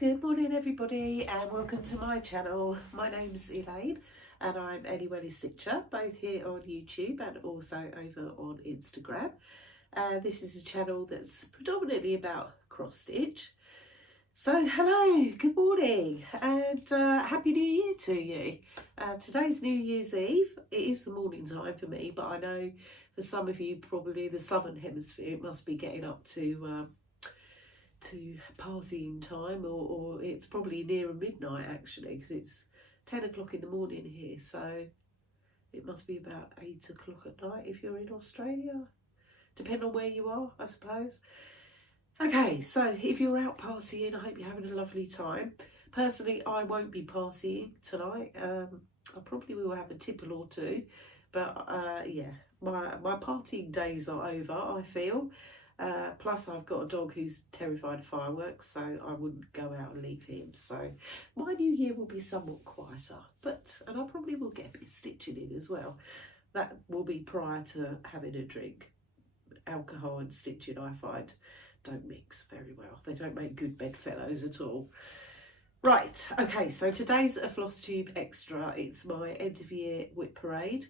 Good morning everybody and welcome to my channel. My name's Elaine and I'm Anywhere Stitcher, both here on YouTube and also over on Instagram. This is a channel that's predominantly about cross stitch. So hello, good morning and Happy New Year to you. Today's New Year's Eve. It is the morning time for me, but I know for some of you, probably the Southern Hemisphere, it must be getting up to partying time, or it's probably nearer midnight actually, because it's 10 o'clock in the morning here, so it must be about 8 o'clock at night if you're in Australia, depending on where you are, I suppose. Okay, so if you're out partying, I hope you're having a lovely time. Personally, I won't be partying tonight. I probably will have a tipple or two, but yeah, my partying days are over, I feel. Plus I've got a dog who's terrified of fireworks, so I wouldn't go out and leave him. So my new year will be somewhat quieter, and I probably will get a bit of stitching in as well. That will be prior to having a drink. Alcohol and stitching, I find, don't mix very well. They don't make good bedfellows at all. Right, okay, so today's a Flosstube extra. It's my end of year whip parade.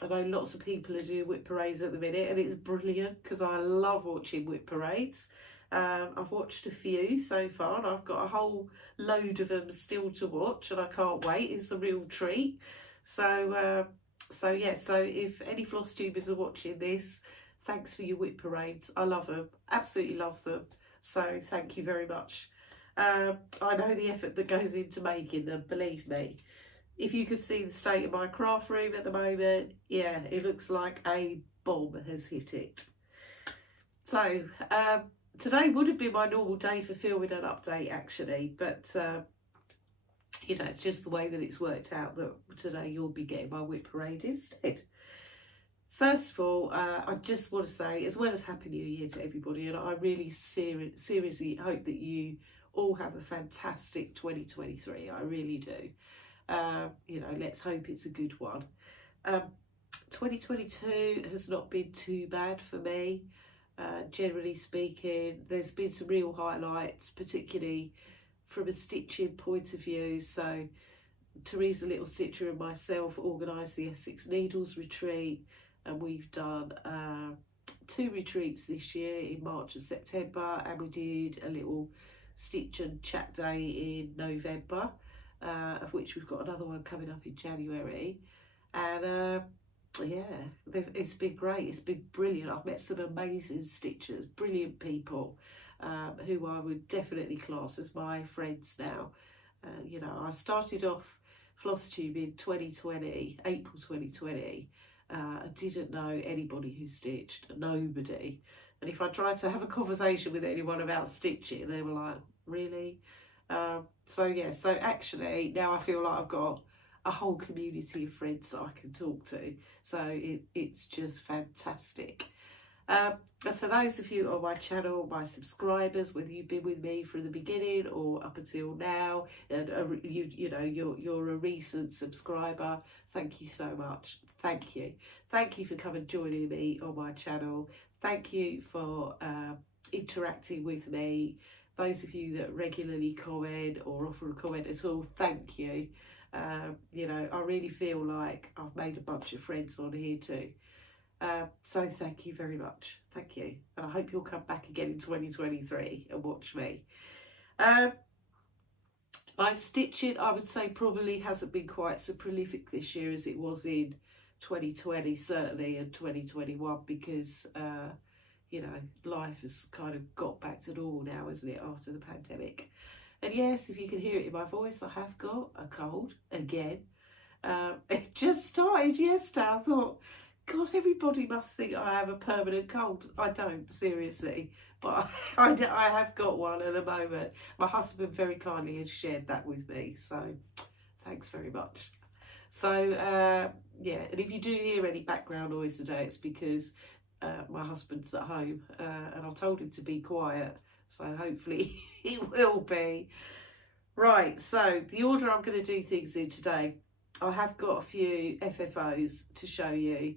I know lots of people are doing whip parades at the minute and it's brilliant because I love watching whip parades. I've watched a few so far and I've got a whole load of them still to watch and I can't wait. It's a real treat. So yeah, so if any Flosstubers are watching this, thanks for your whip parades. I love them, absolutely love them. So thank you very much. I know the effort that goes into making them, believe me. If you could see the state of my craft room at the moment, yeah, it looks like a bomb has hit it. So today would have been my normal day for filming an update actually, but you know, it's just the way that it's worked out that today you'll be getting my whip parade instead. First of all, I just want to say, as well as Happy New Year to everybody, and I really seriously hope that you all have a fantastic 2023. I really do. You know, let's hope it's a good one. 2022 has not been too bad for me, generally speaking. There's been some real highlights, particularly from a stitching point of view. So Teresa Little Stitcher and myself organised the Essex Needles retreat, and we've done 2 retreats this year in March and September, and we did a little stitch and chat day in November. Of which we've got another one coming up in January, and yeah, it's been great, it's been brilliant. I've met some amazing stitchers, brilliant people, who I would definitely class as my friends now. You know, I started off Flosstube in 2020, April 2020. I didn't know anybody who stitched, nobody, and if I tried to have a conversation with anyone about stitching, they were like, really? So yeah, so actually now I feel like I've got a whole community of friends that I can talk to, so it's just fantastic. And for those of you on my channel, my subscribers, whether you've been with me from the beginning or up until now, and you know you're a recent subscriber, thank you so much. Thank you for coming and joining me on my channel. Thank you for interacting with me. Those of you that regularly comment or offer a comment at all, thank you. You know, I really feel like I've made a bunch of friends on here too. So thank you very much. Thank you. And I hope you'll come back again in 2023 and watch me. My stitching, I would say, probably hasn't been quite so prolific this year as it was in 2020, certainly, and 2021, because you know, life has kind of got back to normal now, isn't it, after the pandemic? And yes, if you can hear it in my voice, I have got a cold again. It just started yesterday. I thought, God, everybody must think I have a permanent cold. I don't, seriously. But I have got one at the moment. My husband very kindly has shared that with me. So thanks very much. So, yeah, and if you do hear any background noise today, it's because my husband's at home, and I've told him to be quiet, so hopefully he will be. Right, so the order I'm going to do things in today, I have got a few FFOs to show you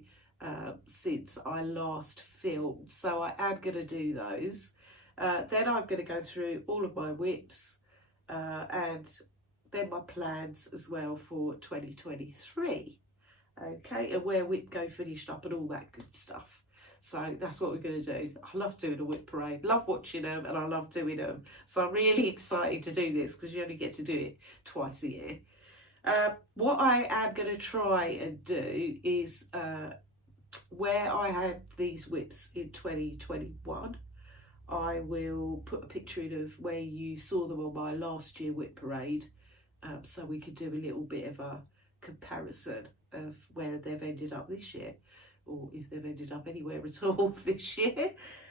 since I last filmed, so I am going to do those. Then I'm going to go through all of my whips and then my plans as well for 2023. Okay, and where whip go finished up and all that good stuff. So that's what we're going to do. I love doing a whip parade, love watching them, and I love doing them. So I'm really excited to do this because you only get to do it twice a year. What I am going to try and do is where I had these whips in 2021, I will put a picture in of where you saw them on my last year whip parade, so we could do a little bit of a comparison of where they've ended up this year, or if they've ended up anywhere at all this year.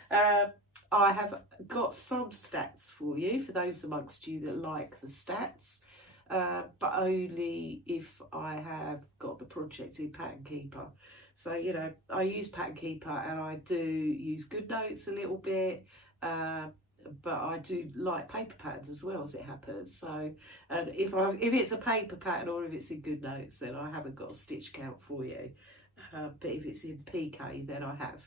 I have got some stats for you, for those amongst you that like the stats, but only if I have got the project in Pattern Keeper. So, you know, I use Pattern Keeper and I do use Good Notes a little bit, but I do like paper patterns as well, as it happens. So, and if it's a paper pattern or if it's in Good Notes, then I haven't got a stitch count for you. But if it's in PK, then I have.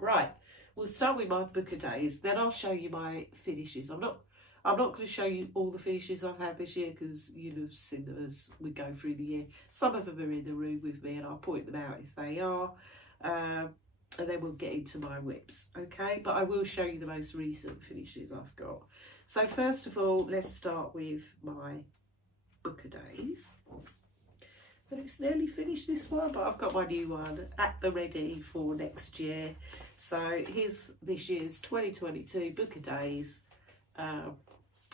Right, we'll start with my book of days. Then I'll show you my finishes. I'm not going to show you all the finishes I've had this year because you'll have seen them as we go through the year. Some of them are in the room with me and I'll point them out if they are. And then we'll get into my whips, okay? But I will show you the most recent finishes I've got. So first of all, let's start with my book of days. And it's nearly finished, this one, but I've got my new one at the ready for next year. So here's this year's 2022 book of days.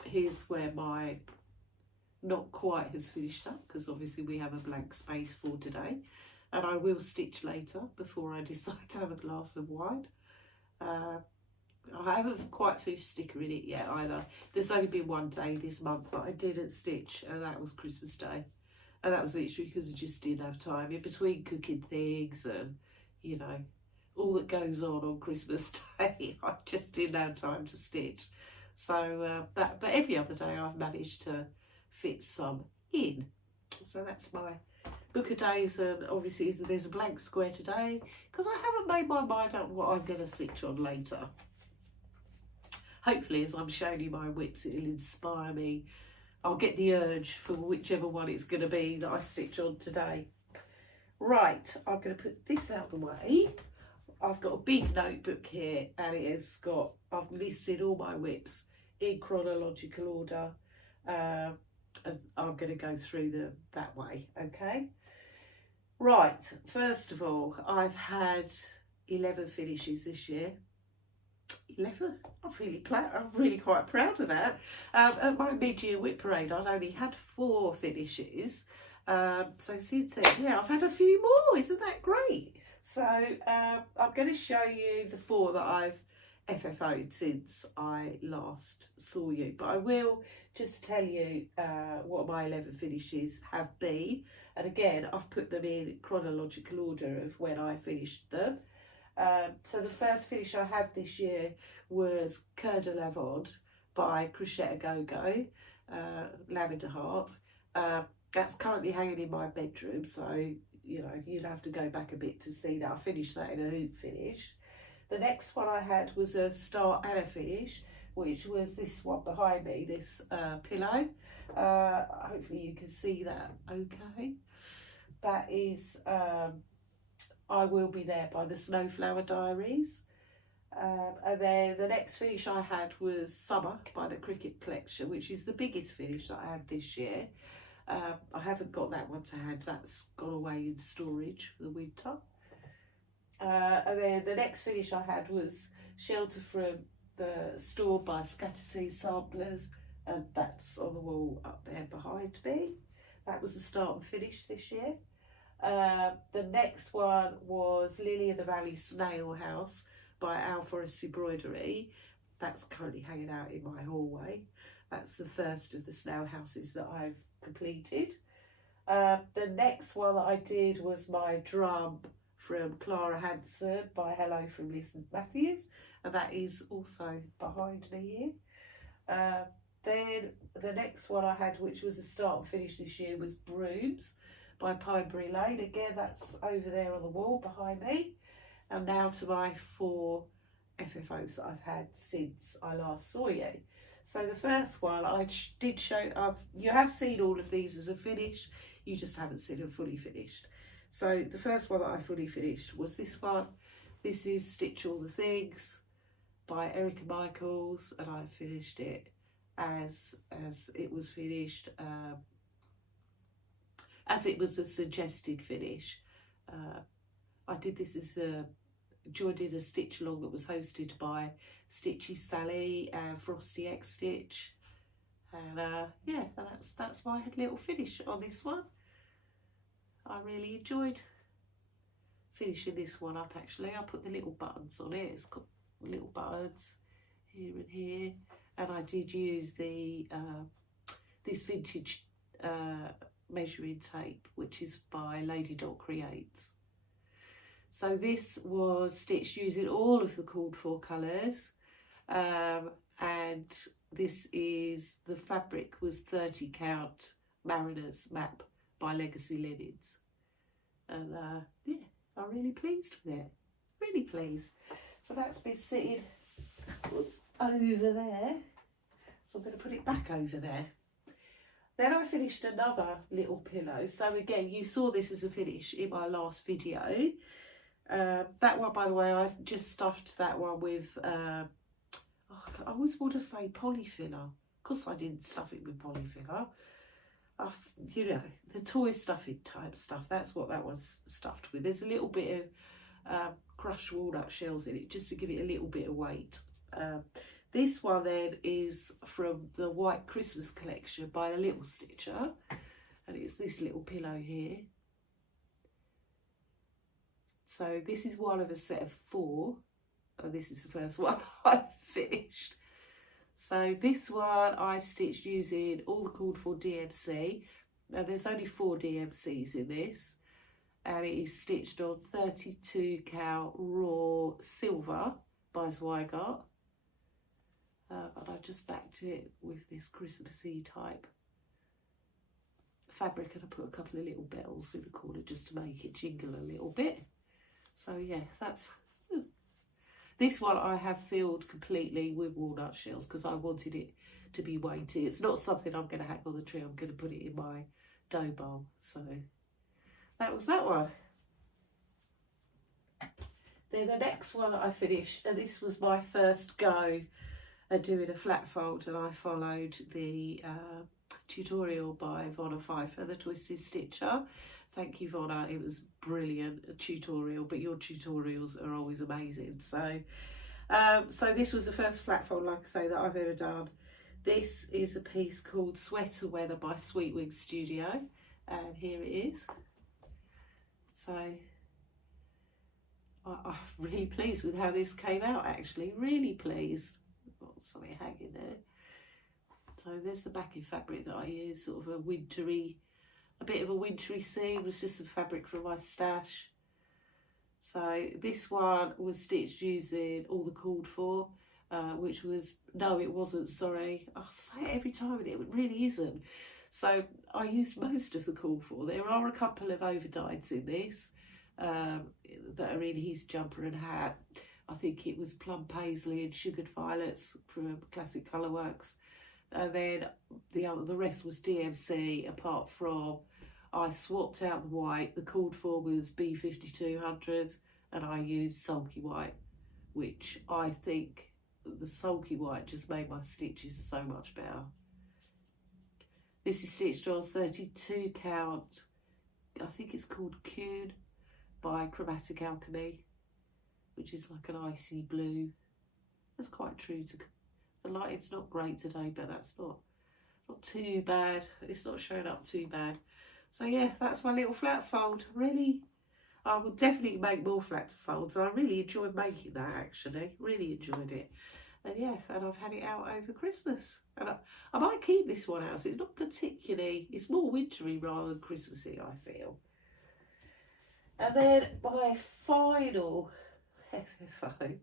Here's where my not quite has finished up, because obviously we have a blank space for today. And I will stitch later before I decide to have a glass of wine. I haven't quite finished stickering it yet either. There's only been one day this month that I didn't stitch, and that was Christmas Day. And that was literally because I just didn't have time. In between cooking things and, you know, all that goes on Christmas Day, I just didn't have time to stitch. So, but every other day I've managed to fit some in. So that's my book of days, and obviously there's a blank square today because I haven't made my mind up what I'm going to stitch on later. Hopefully, as I'm showing you my whips, it'll inspire me. I'll get the urge for whichever one it's going to be that I stitch on today. Right, I'm going to put this out of the way. I've got a big notebook here and it has got, I've listed all my whips in chronological order. I'm going to go through them that way, okay? Right, first of all, I've had 11 finishes this year. 11? I'm really quite proud of that. At my mid-year whip parade, I'd only had 4 finishes. So since then, yeah, I've had a few more. Isn't that great? So I'm going to show you the 4 that I've FFO'd since I last saw you. But I will just tell you what my 11 finishes have been. And again, I've put them in chronological order of when I finished them. So the first finish I had this year was Cœur de Lavande by Crochet A Go Go, Lavender Heart. That's currently hanging in my bedroom, so you know you'd have to go back a bit to see that. I finished that in a hoop finish. The next one I had was a start and a finish, which was this one behind me, this pillow. Hopefully you can see that okay. That is I Will Be There by the Snowflower Diaries. And then the next finish I had was Summer by the Cricket Collection, which is the biggest finish that I had this year. I haven't got that one to hand, that's gone away in storage for the winter. And then the next finish I had was Shelter from the Storm by Scatterseed Samplers, and that's on the wall up there behind me. That was the start and finish this year. The next one was Lily of the Valley Snail House by Our Forest Embroidery. That's currently hanging out in my hallway. That's the first of the snail houses that I've completed. The next one that I did was my drum from Clara Hanson by Hello from Liz Matthews, and that is also behind me here. Then the next one I had, which was a start and finish this year, was Brooms by Pineberry Lane. Again, that's over there on the wall behind me. And now to my 4 FFOs that I've had since I last saw you. So the first one I did show, you have seen all of these as a finish, you just haven't seen them fully finished. So the first one that I fully finished was this one. This is Stitch All the Things by Erica Michaels, and I finished it as it was finished, as it was a suggested finish. I did this as joined in a stitch along that was hosted by Stitchy Sally and Frosty X Stitch, and yeah, that's my little finish on this one. I really enjoyed finishing this one up. Actually, I put the little buttons on it. It's got little buttons here and here, and I did use the this vintage measuring tape, which is by Lady Dot Creates. So this was stitched using all of the called for colours, and this is, the fabric was 30 count Mariner's Map by Legacy Linens, and yeah, I'm really pleased with it, really pleased. So that's been sitting over there, so I'm going to put it back over there. Then I finished another little pillow. So again, you saw this as a finish in my last video. That one, by the way, I just stuffed that one with, I always want to say polyfiller. Of course I didn't stuff it with polyfiller. You know, the toy stuffing type stuff, that's what that was stuffed with. There's a little bit of crushed walnut shells in it, just to give it a little bit of weight. This one then is from the White Christmas collection by the Little Stitcher, and it's this little pillow here. So this is one of a set of 4, and this is the first one I finished. So this one I stitched using all the called for DMC. Now there's only 4 DMCs in this, and it is stitched on 32 cal raw silver by Zweigart. And I just backed it with this Christmassy type fabric, and I put a couple of little bells in the corner just to make it jingle a little bit. So yeah, that's this one I have filled completely with walnut shells because I wanted it to be weighty. It's not something I'm going to hang on the tree. I'm going to put it in my dough bowl. So that was that one. Then the next one that I finished, and this was my first go at doing a flat fold, and I followed the tutorial by Pfeiffer, the Twisted Stitcher. Thank you, Vonna. It was brilliant, a tutorial, but your tutorials are always amazing. So so this was the first flat fold, like I say, that I've ever done. This is a piece called Sweater Weather by Sweetwing Studio, and here it is. So I'm really pleased with how this came out, actually, really pleased. Got something hanging there. So there's the backing fabric that I use, sort of a wintry, a bit of a wintry seam. It was just the fabric from my stash. So this one was stitched using all the called for, which was, no it wasn't, sorry, I say it every time and it really isn't. So I used most of the called for. There are a couple of overdyes in this that are in his jumper and hat. I think it was Plum Paisley and Sugared Violets from Classic Colourworks. And then the rest was DMC, apart from I swapped out the white. The called for was B5200 and I used Sulky White, which I think the Sulky White just made my stitches so much better. This is stitched on 32 count, I think it's called Coon by Chromatic Alchemy, which is like an icy blue. That's quite true to the lighting's not great today, but that's not too bad. It's not showing up too bad. So yeah, that's my little flat fold. Really, I will definitely make more flat folds. I really enjoyed making that, actually. Really enjoyed it. And yeah, and I've had it out over Christmas. And I might keep this one out. So it's not particularly, it's more wintry rather than Christmassy, I feel. And then my final FFO.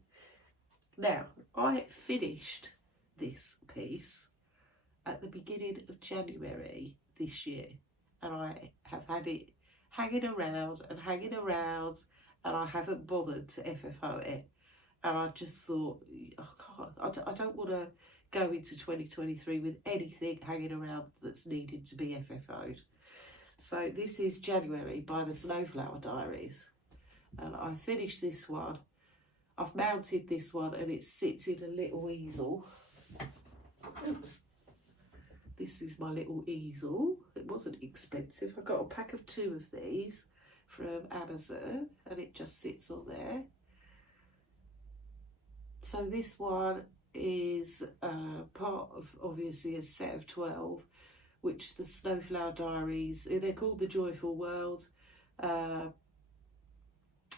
Now, I finished this piece at the beginning of January this year, and I have had it hanging around, and I haven't bothered to FFO it. And I just thought, oh God, I don't want to go into 2023 with anything hanging around that's needed to be FFO'd. So this is January by the Snowflower Diaries. And I finished this one. I've mounted this one and it sits in a little easel. Oops. This is my little easel. It wasn't expensive. I got a pack of 2 of these from Amazon and it just sits on there. So this one is part of obviously a set of 12, which the Snowflower Diaries, they're called The Joyful World, and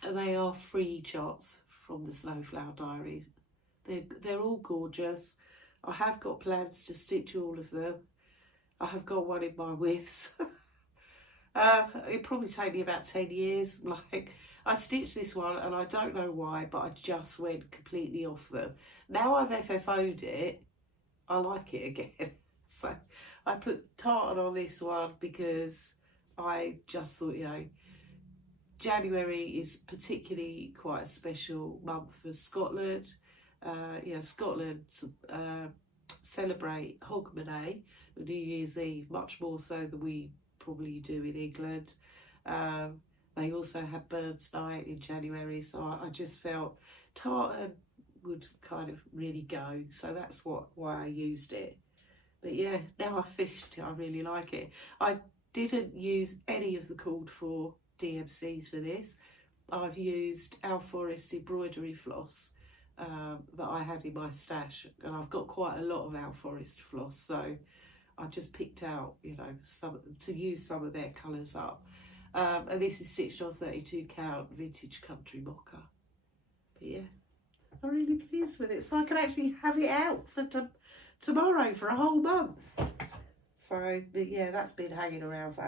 they are free charts from the Snowflower Diaries. They're all gorgeous. I have got plans to stitch all of them. I have got one in my whiffs. It'll probably take me about 10 years. Like, I stitched this one and I don't know why, but I just went completely off them. Now I've FFO'd it, I like it again. So I put tartan on this one because I just thought, you know, January is particularly quite a special month for Scotland. You know, Scotland celebrate Hogmanay, New Year's Eve, much more so than we probably do in England. They also have Birds Night in January, so I just felt tartan would kind of really go. So that's why I used it. But yeah, now I've finished it, I really like it. I didn't use any of the called for DMCs for this. I've used Our Forest embroidery floss that I had in my stash, and I've got quite a lot of Our Forest floss, so I just picked out, you know, some to use some of their colours up. And this is stitched on 32 count vintage country mocha. But yeah, I'm really pleased with it, so I can actually have it out for tomorrow for a whole month. So, but yeah, that's been hanging around for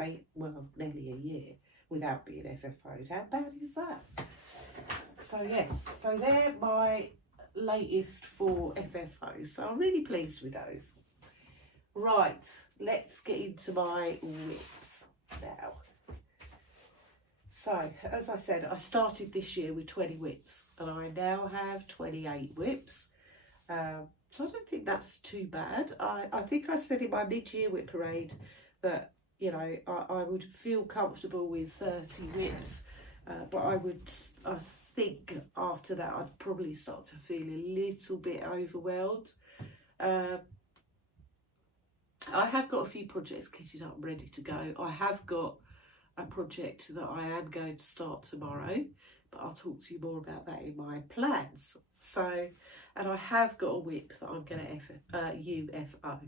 nearly a year without being FFO'd. How bad is that? So yes, so they're my latest 4 FFOs. So I'm really pleased with those. Right, let's get into my whips now. So, as I said, I started this year with 20 whips and I now have 28 whips. So I don't think that's too bad. I think I said in my mid-year whip parade that, you know, I would feel comfortable with 30 whips, but I think after that I'd probably start to feel a little bit overwhelmed. I have got a few projects kitted up ready to go. I have got a project that I am going to start tomorrow, but I'll talk to you more about that in my plans. So, and I have got a whip that I'm going to UFO.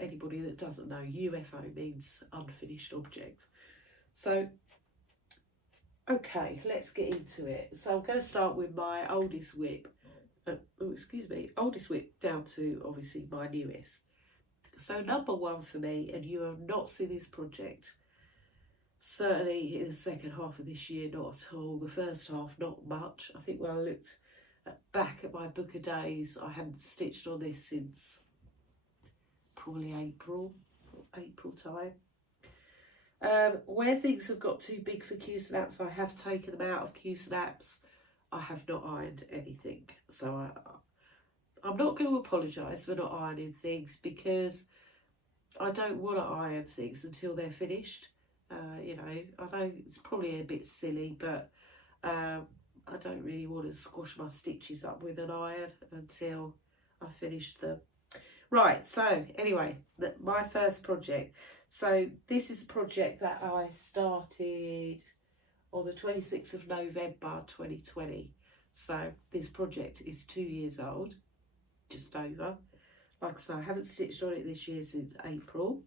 Anybody that doesn't know, UFO means unfinished object. So, okay, let's get into it. So I'm going to start with my oldest whip. Oldest whip down to obviously my newest. So number 1 for me, and you have not seen this project, certainly in the second half of this year, not at all. The first half, not much. I think when I looked back at my book of days, I hadn't stitched on this since probably April time. Where things have got too big for Q-snaps, I have taken them out of Q-snaps. I have not ironed anything. So I'm not going to apologise for not ironing things because I don't want to iron things until they're finished. You know, I know it's probably a bit silly, but I don't really want to squash my stitches up with an iron until I finish them. Right, so anyway, my first project. So this is a project that I started on the 26th of November 2020. So this project is 2 years old, just over. Like I say, I haven't stitched on it this year since April.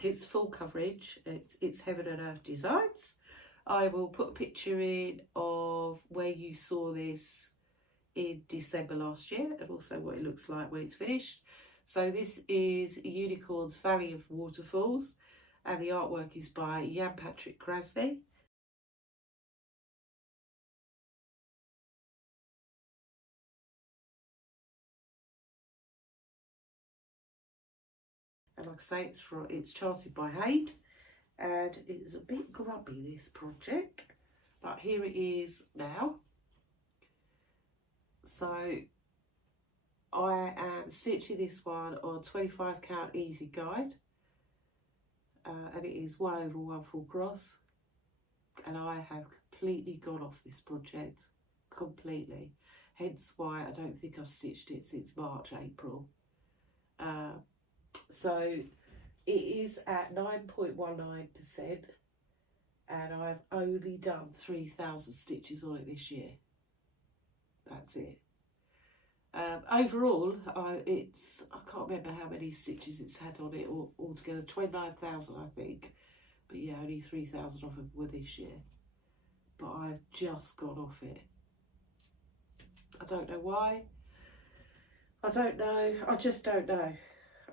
It's full coverage. It's Heaven and Earth Designs. I will put a picture in of where you saw this in December last year and also what it looks like when it's finished. So this is Unicorn's Valley of Waterfalls and the artwork is by Jan Patrick Krasny. And like I say, it's charted by Haid, and it's a bit grubby, this project. But here it is now. So I am stitching this one on 25 count easy guide, and it is 1/1 full cross, and I have completely gone off this project, completely, hence why I don't think I've stitched it since March, April. So it is at 9.19%, and I've only done 3,000 stitches on it this year. That's it. Overall, I can't remember how many stitches it's had on it altogether, 29,000 I think, but yeah, only 3,000 of them were this year, but I've just gone off it. I don't know why, I don't know, I just don't know.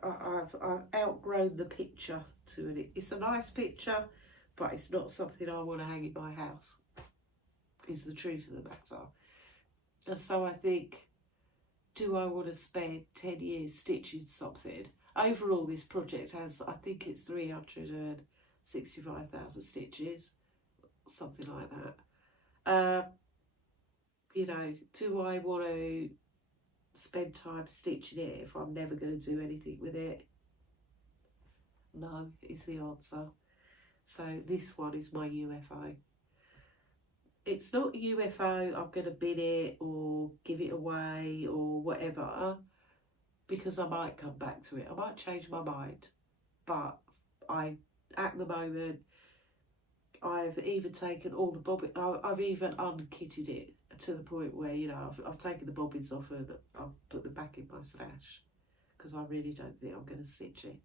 I've outgrown the picture to it. It's a nice picture, but it's not something I want to hang in my house, is the truth of the matter. And so I think, do I want to spend 10 years stitching something? Overall, this project has, I think it's 365,000 stitches, something like that. You know, do I want to spend time stitching it if I'm never going to do anything with it? No, is the answer. So this one is my UFO. It's not a UFO, I'm going to bin it or give it away or whatever, because I might come back to it. I might change my mind. But at the moment, I've even taken all the bobbins, I've even unkitted it to the point where, you know, I've taken the bobbins off and I'll put them back in my stash, because I really don't think I'm going to stitch it.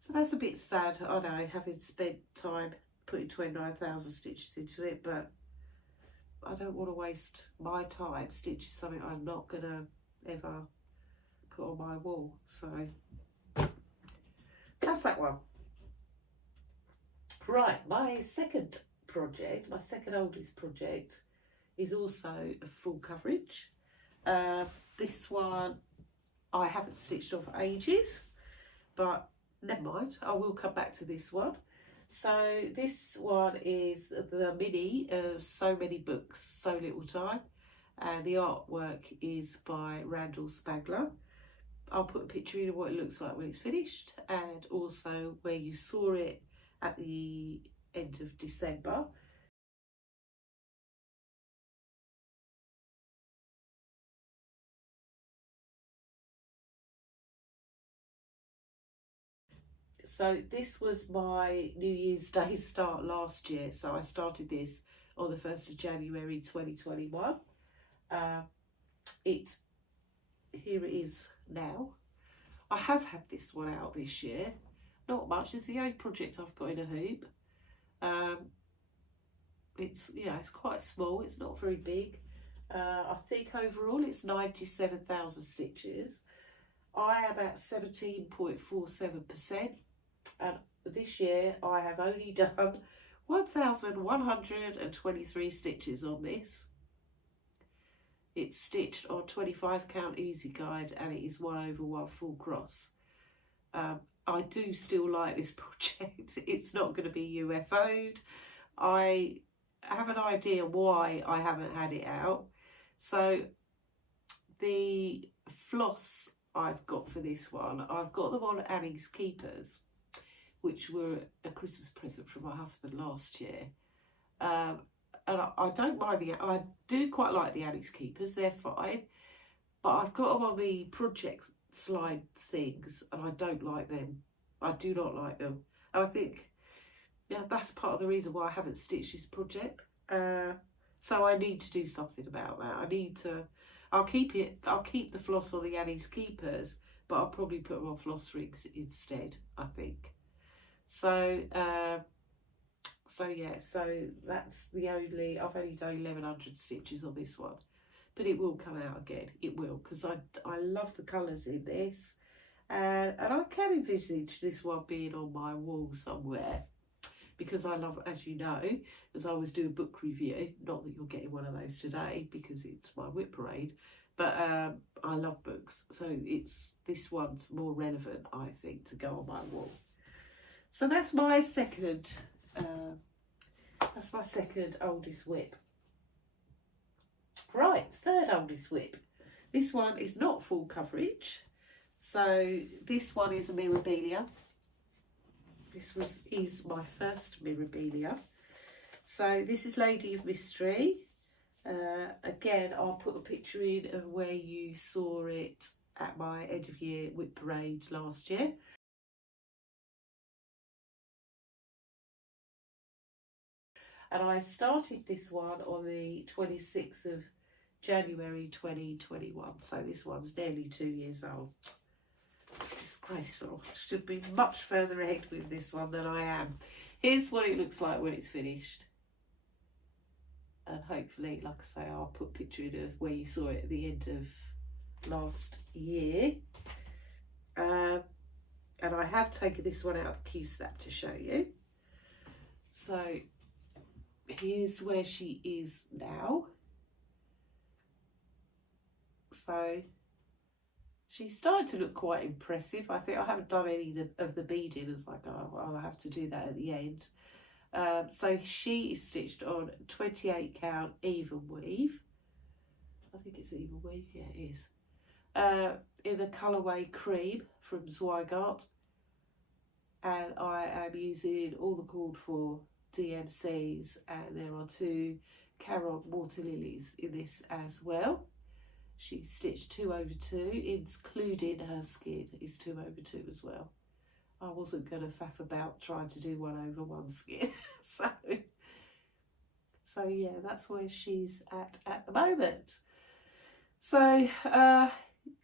So that's a bit sad, I know, having spent time putting 29,000 stitches into it, but I don't want to waste my time stitching something I'm not going to ever put on my wall. So that's that one. Right, my second project, my second oldest project, is also a full coverage. This one I haven't stitched on for ages, but never mind, I will come back to this one. So this one is the mini of So Many Books, So Little Time, and the artwork is by Randall Spangler. I'll put a picture in of what it looks like when it's finished, and also where you saw it at the end of December. So this was my New Year's Day start last year. So I started this on the 1st of January 2021. Here it is now. I have had this one out this year. Not much. It's the only project I've got in a hoop. It's quite small. It's not very big. I think overall it's 97,000 stitches. I am at 17.47%, and this year I have only done 1,123 stitches on this. It's stitched on 25 count easy guide, and it is 1/1 full cross. I do still like this project. It's not going to be UFO'd. I have an idea why I haven't had it out. So the floss I've got for this one, I've got them on Annie's Keepers, which were a Christmas present from my husband last year. And I don't mind I do quite like the Annie's Keepers, they're fine, but I've got them on the project slide things, and I don't like them. I do not like them, and I think, yeah, that's part of the reason why I haven't stitched this project. So I need to do something about that. I'll keep the floss on the Annie's Keepers, but I'll probably put them on floss rings instead, I think. So yeah, so that's I've only done 1,100 stitches on this one, but it will come out again. It will, because I love the colours in this, and I can envisage this one being on my wall somewhere, because I love, as you know, as I always do a book review, not that you're getting one of those today because it's my whip parade, but I love books, so this one's more relevant, I think, to go on my wall. So that's my second That's my second oldest whip. Right, third oldest whip. This one is not full coverage. So this one is a Mirabilia. This is my first Mirabilia. So this is Lady of Mystery. Again, I'll put a picture in of where you saw it at my end of year whip parade last year. And I started this one on the 26th of January 2021. So this one's nearly 2 years old. Disgraceful. Should be much further ahead with this one than I am. Here's what it looks like when it's finished. And hopefully, like I say, I'll put a picture in of where you saw it at the end of last year. And I have taken this one out of the Q-snap to show you. So here's where she is now. So she's starting to look quite impressive. I think I haven't done any of the beading. It's like, oh, I'll have to do that at the end. So she is stitched on 28 count even weave. I think it's even weave, yeah it is. In the colourway Cream from Zweigart. And I am using all the called for DMCs, and there are 2 Caron water lilies in this as well. She's stitched 2 over 2, including her skin is 2 over 2 as well. I wasn't going to faff about trying to do 1 over 1 skin. so yeah, that's where she's at the moment. So I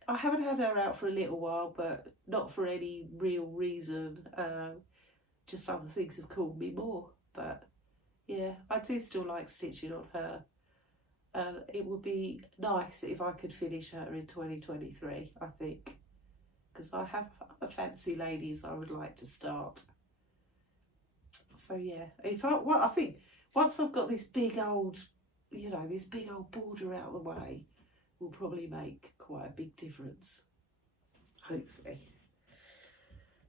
haven't had her out for a little while, but not for any real reason. Just other things have called me more. But yeah, I do still like stitching on her. And it would be nice if I could finish her in 2023, I think. Because I have other fancy ladies I would like to start. So yeah, I think once I've got this big old, this big old border out of the way, will probably make quite a big difference. Hopefully.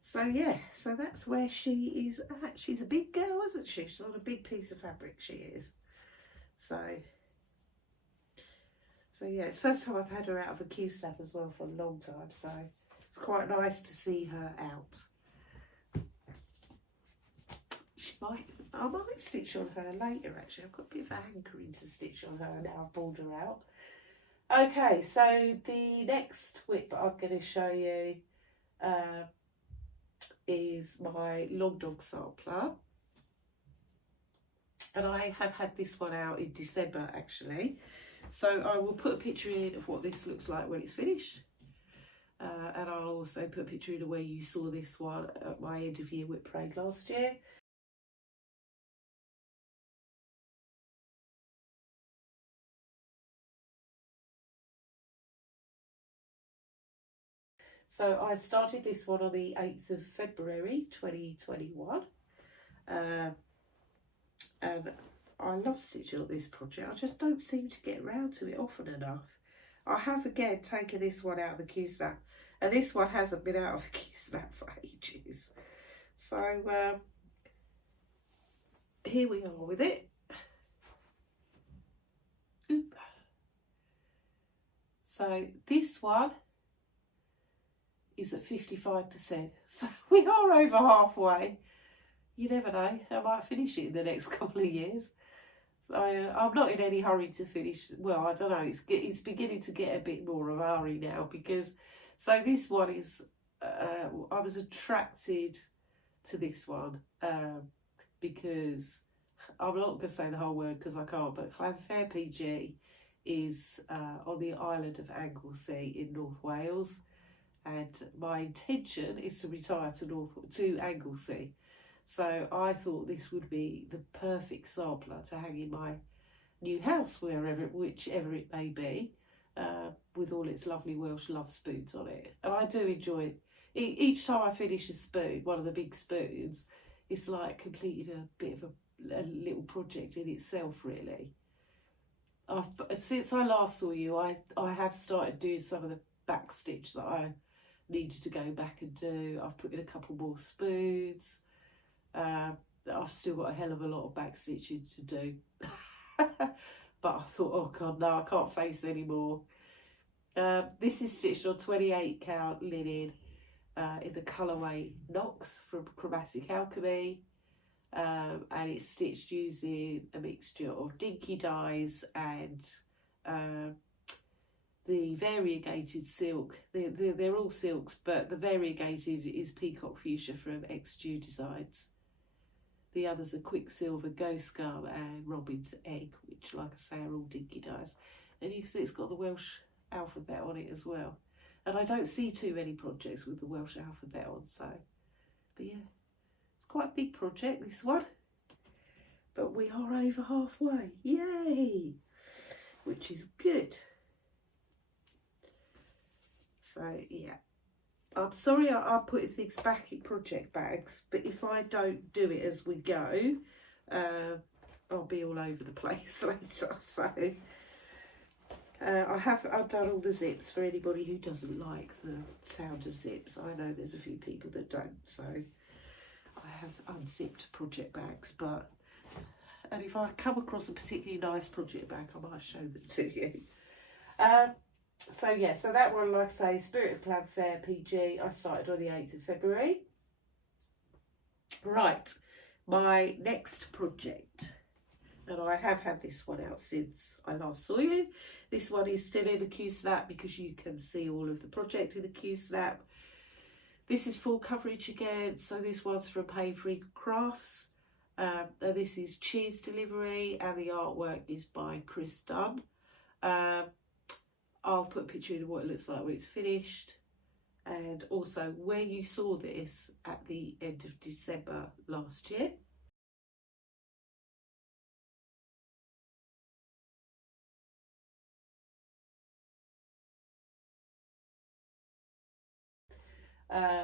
So yeah, so that's where she is at. She's a big girl, isn't she? She's on a big piece of fabric, she is. So yeah, it's the first time I've had her out of a Q-snap as well for a long time. So it's quite nice to see her out. I might stitch on her later actually. I've got a bit of hankering to stitch on her now I've pulled her out. Okay, so the next whip I'm going to show you is my Long Dog sampler. And I have had this one out in December actually. So I will put a picture in of what this looks like when it's finished. And I'll also put a picture in of where you saw this one at my end of year whip parade last year. So I started this one on the 8th of February 2021. And I love stitching on this project. I just don't seem to get around to it often enough. I have again taken this one out of the Q-snap. And this one hasn't been out of the Q-snap for ages. So here we are with it. Oop. So this one is at 55%. So we are over halfway. You never know, I might finish it in the next couple of years. So I'm not in any hurry to finish. Well, I don't know, it's beginning to get a bit more of a hurry now because, so this one is, I was attracted to this one because, I'm not going to say the whole word because I can't, but Clanfair PG is on the island of Anglesey in North Wales. And my intention is to retire to Anglesey. So I thought this would be the perfect sampler to hang in my new house, whichever it may be, with all its lovely Welsh love spoons on it. And I do enjoy it. Each time I finish a spoon, one of the big spoons, it's like completed a bit of a little project in itself, really. Since I last saw you, I have started doing some of the back stitch that I needed to go back and do. I've put in a couple more spoons. I've still got a hell of a lot of back stitching to do. But I thought, oh God, no, I can't face anymore. This is stitched on 28 count linen in the colourway Knox from Chromatic Alchemy. And it's stitched using a mixture of dinky dyes and the variegated silk. They're all silks, but the variegated is Peacock Fuchsia from XG Designs. The others are Quicksilver, Ghost Gum and Robin's Egg, which, like I say, are all dinky dyes. And you can see it's got the Welsh alphabet on it as well. And I don't see too many projects with the Welsh alphabet on, so. But yeah, it's quite a big project, this one. But we are over halfway. Yay! Which is good. So, yeah. I'm sorry I'm putting things back in project bags, but if I don't do it as we go, I'll be all over the place later. So I've done all the zips for anybody who doesn't like the sound of zips. I know there's a few people that don't, so I have unzipped project bags. And if I come across a particularly nice project bag, I might show them to you. So yeah, so that one, like I say, Spirit of Plan Fair PG, I started on the 8th of February. Right, my next project, and I have had this one out since I last saw you. This one is still in the Q-Snap because you can see all of the project in the Q-Snap. This is full coverage again, so this one's from Pain Free Crafts. And this is Cheese Delivery, and the artwork is by Chris Dunn. I'll put a picture of what it looks like when it's finished, and also where you saw this at the end of December last year.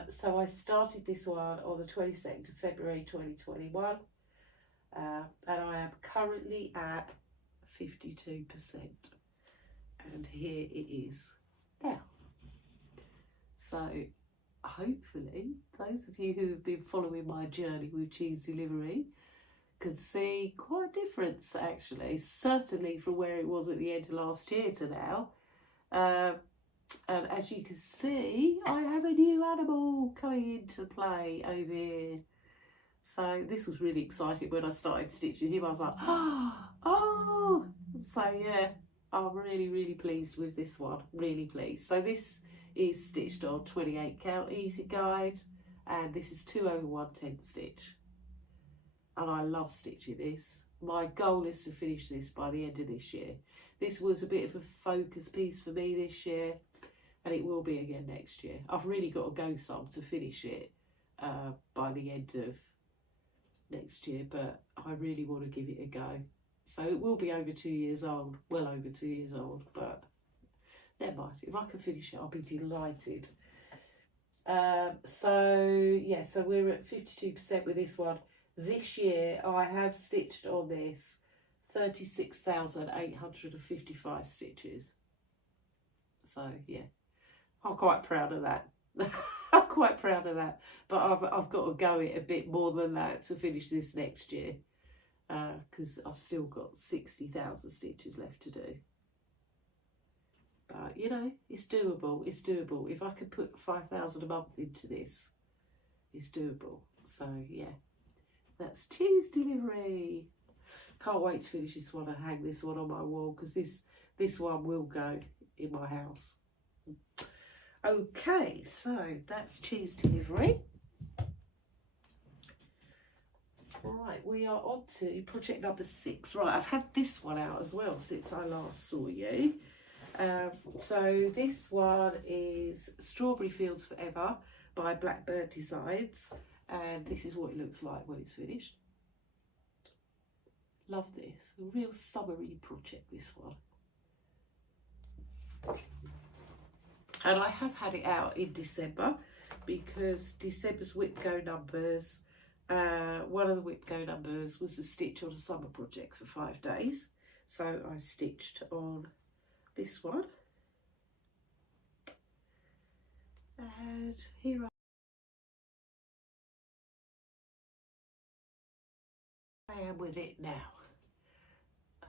So I started this one on the 22nd of February 2021, and I am currently at 52%. And here it is now. So hopefully those of you who have been following my journey with Cheese Delivery can see quite a difference, actually, certainly from where it was at the end of last year to now. And as you can see, I have a new animal coming into play over here. So this was really exciting when I started stitching him. I was like, oh, so yeah. I'm really, really pleased with this one, really pleased. So this is stitched on 28 count easy guide, and this is 2/1/10 stitch. And I love stitching this. My goal is to finish this by the end of this year. This was a bit of a focus piece for me this year, and it will be again next year. I've really got to go some to finish it by the end of next year, but I really want to give it a go. So it will be over 2 years old, well over 2 years old, but never mind. If I can finish it, I'll be delighted. So yeah, so we're at 52% with this one. This year I have stitched on this 36,855 stitches. So yeah, I'm quite proud of that. I'm quite proud of that. But I've got to go it a bit more than that to finish this next year. Because I've still got 60,000 stitches left to do. But you know, it's doable. It's doable. If I could put 5,000 a month into this, it's doable. So yeah, that's Cheese Delivery. Can't wait to finish this one and hang this one on my wall, because this one will go in my house. Okay, so that's Cheese Delivery. Right, we are on to project number 6. Right, I've had this one out as well since I last saw you. So this one is Strawberry Fields Forever by Blackbird Designs, and this is what it looks like when it's finished. Love this, a real summery project, this one. And I have had it out in December because December's Whip Go numbers, one of the Whip Go numbers was a stitch on a summer project for 5 days. So I stitched on this one. And here I am with it now.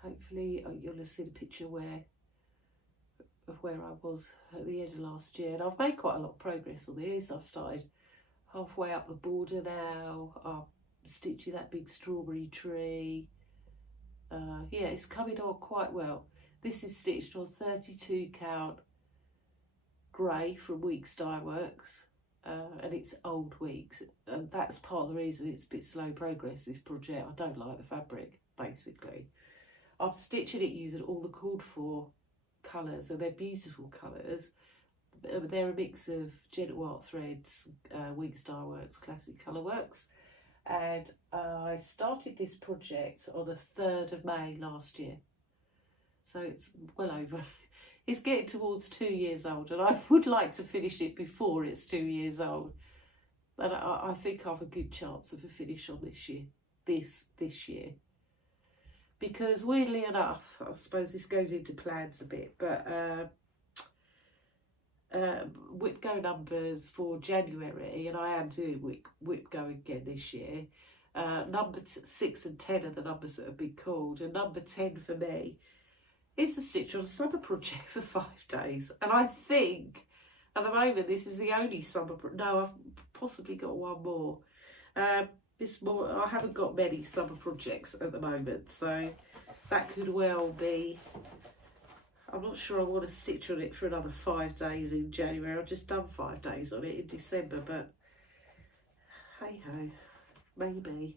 Hopefully you'll have seen a picture of where I was at the end of last year, and I've made quite a lot of progress on this. I've started halfway up the border now. I'm stitching that big strawberry tree. Yeah, it's coming on quite well. This is stitched on 32 count grey from Weeks Dye Works, and it's old Weeks, and that's part of the reason it's a bit slow progress, this project. I don't like the fabric, basically. I'm stitching it using all the called for colours, and they're beautiful colours. They're a mix of Gentle Art threads, Weeks Dye Works, Classic Colour Works, and I started this project on the 3rd of May last year, so it's well over. It's getting towards 2 years old, and I would like to finish it before it's 2 years old. And I think I have a good chance of a finish on this year. This year. Because weirdly enough, I suppose this goes into plans a bit, but Whip Go numbers for January, and I am doing Whip Go again this year. Number 6 and 10 are the numbers that have been called, and number 10 for me is a stitch on a summer project for 5 days. And I think at the moment this is the only summer. No, I've possibly got one more. I haven't got many summer projects at the moment, so that could well be. I'm not sure I want to stitch on it for another 5 days in January. I've just done 5 days on it in December, but hey ho, maybe.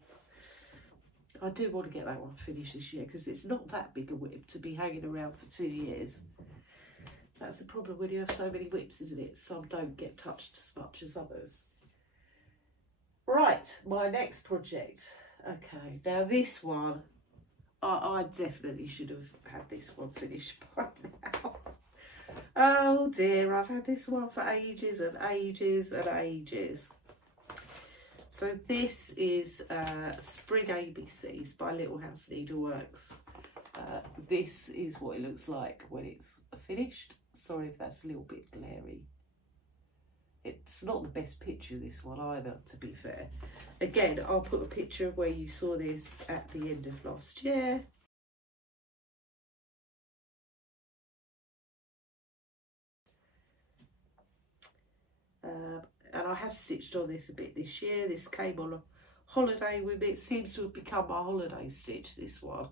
I do want to get that one finished this year because it's not that big a whip to be hanging around for 2 years. That's the problem when you have so many whips, isn't it? Some don't get touched as much as others. Right, my next project. Okay, now this one, I definitely should have had this one finished by now. Oh dear, I've had this one for ages and ages and ages. So this is Spring ABCs by Little House Needleworks. This is what it looks like when it's finished. Sorry if that's a little bit glary. It's not the best picture of this one either, to be fair. Again, I'll put a picture of where you saw this at the end of last year. And I have stitched on this a bit this year. This came on a holiday with me. It seems to have become my holiday stitch, this one.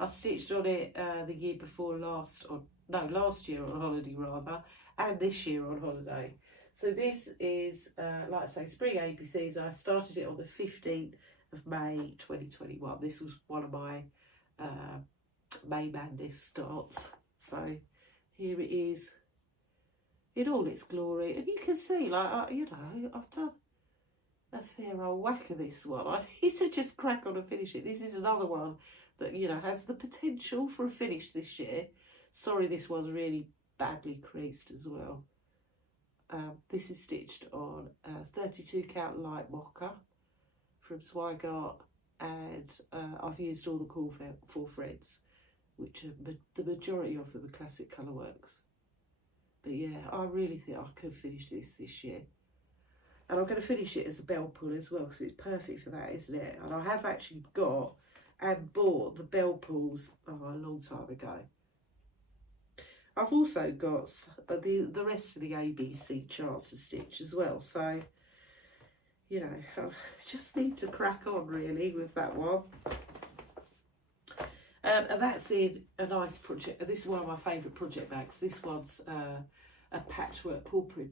I stitched on it the year before last, or no, last year on holiday rather, and this year on holiday. So this is, like I say, Spring ABCs. I started it on the 15th of May 2021. This was one of my May Madness starts. So here it is in all its glory. And you can see, like, you know, I've done a fair old whack of this one. I need to just crack on and finish it. This is another one that, you know, has the potential for a finish this year. Sorry, this one's really badly creased as well. This is stitched on 32 count light mocha from Zweigart, and I've used all the call for threads, which are the majority of them are Classic Colour Works. But yeah, I really think I could finish this year. And I'm going to finish it as a bell pull as well, because it's perfect for that, isn't it? And I have actually got and bought the bell pulls a long time ago. I've also got the rest of the ABC charts to stitch as well. So, you know, I just need to crack on really with that one. And that's in a nice project. This is one of my favourite project bags. This one's a patchwork paw print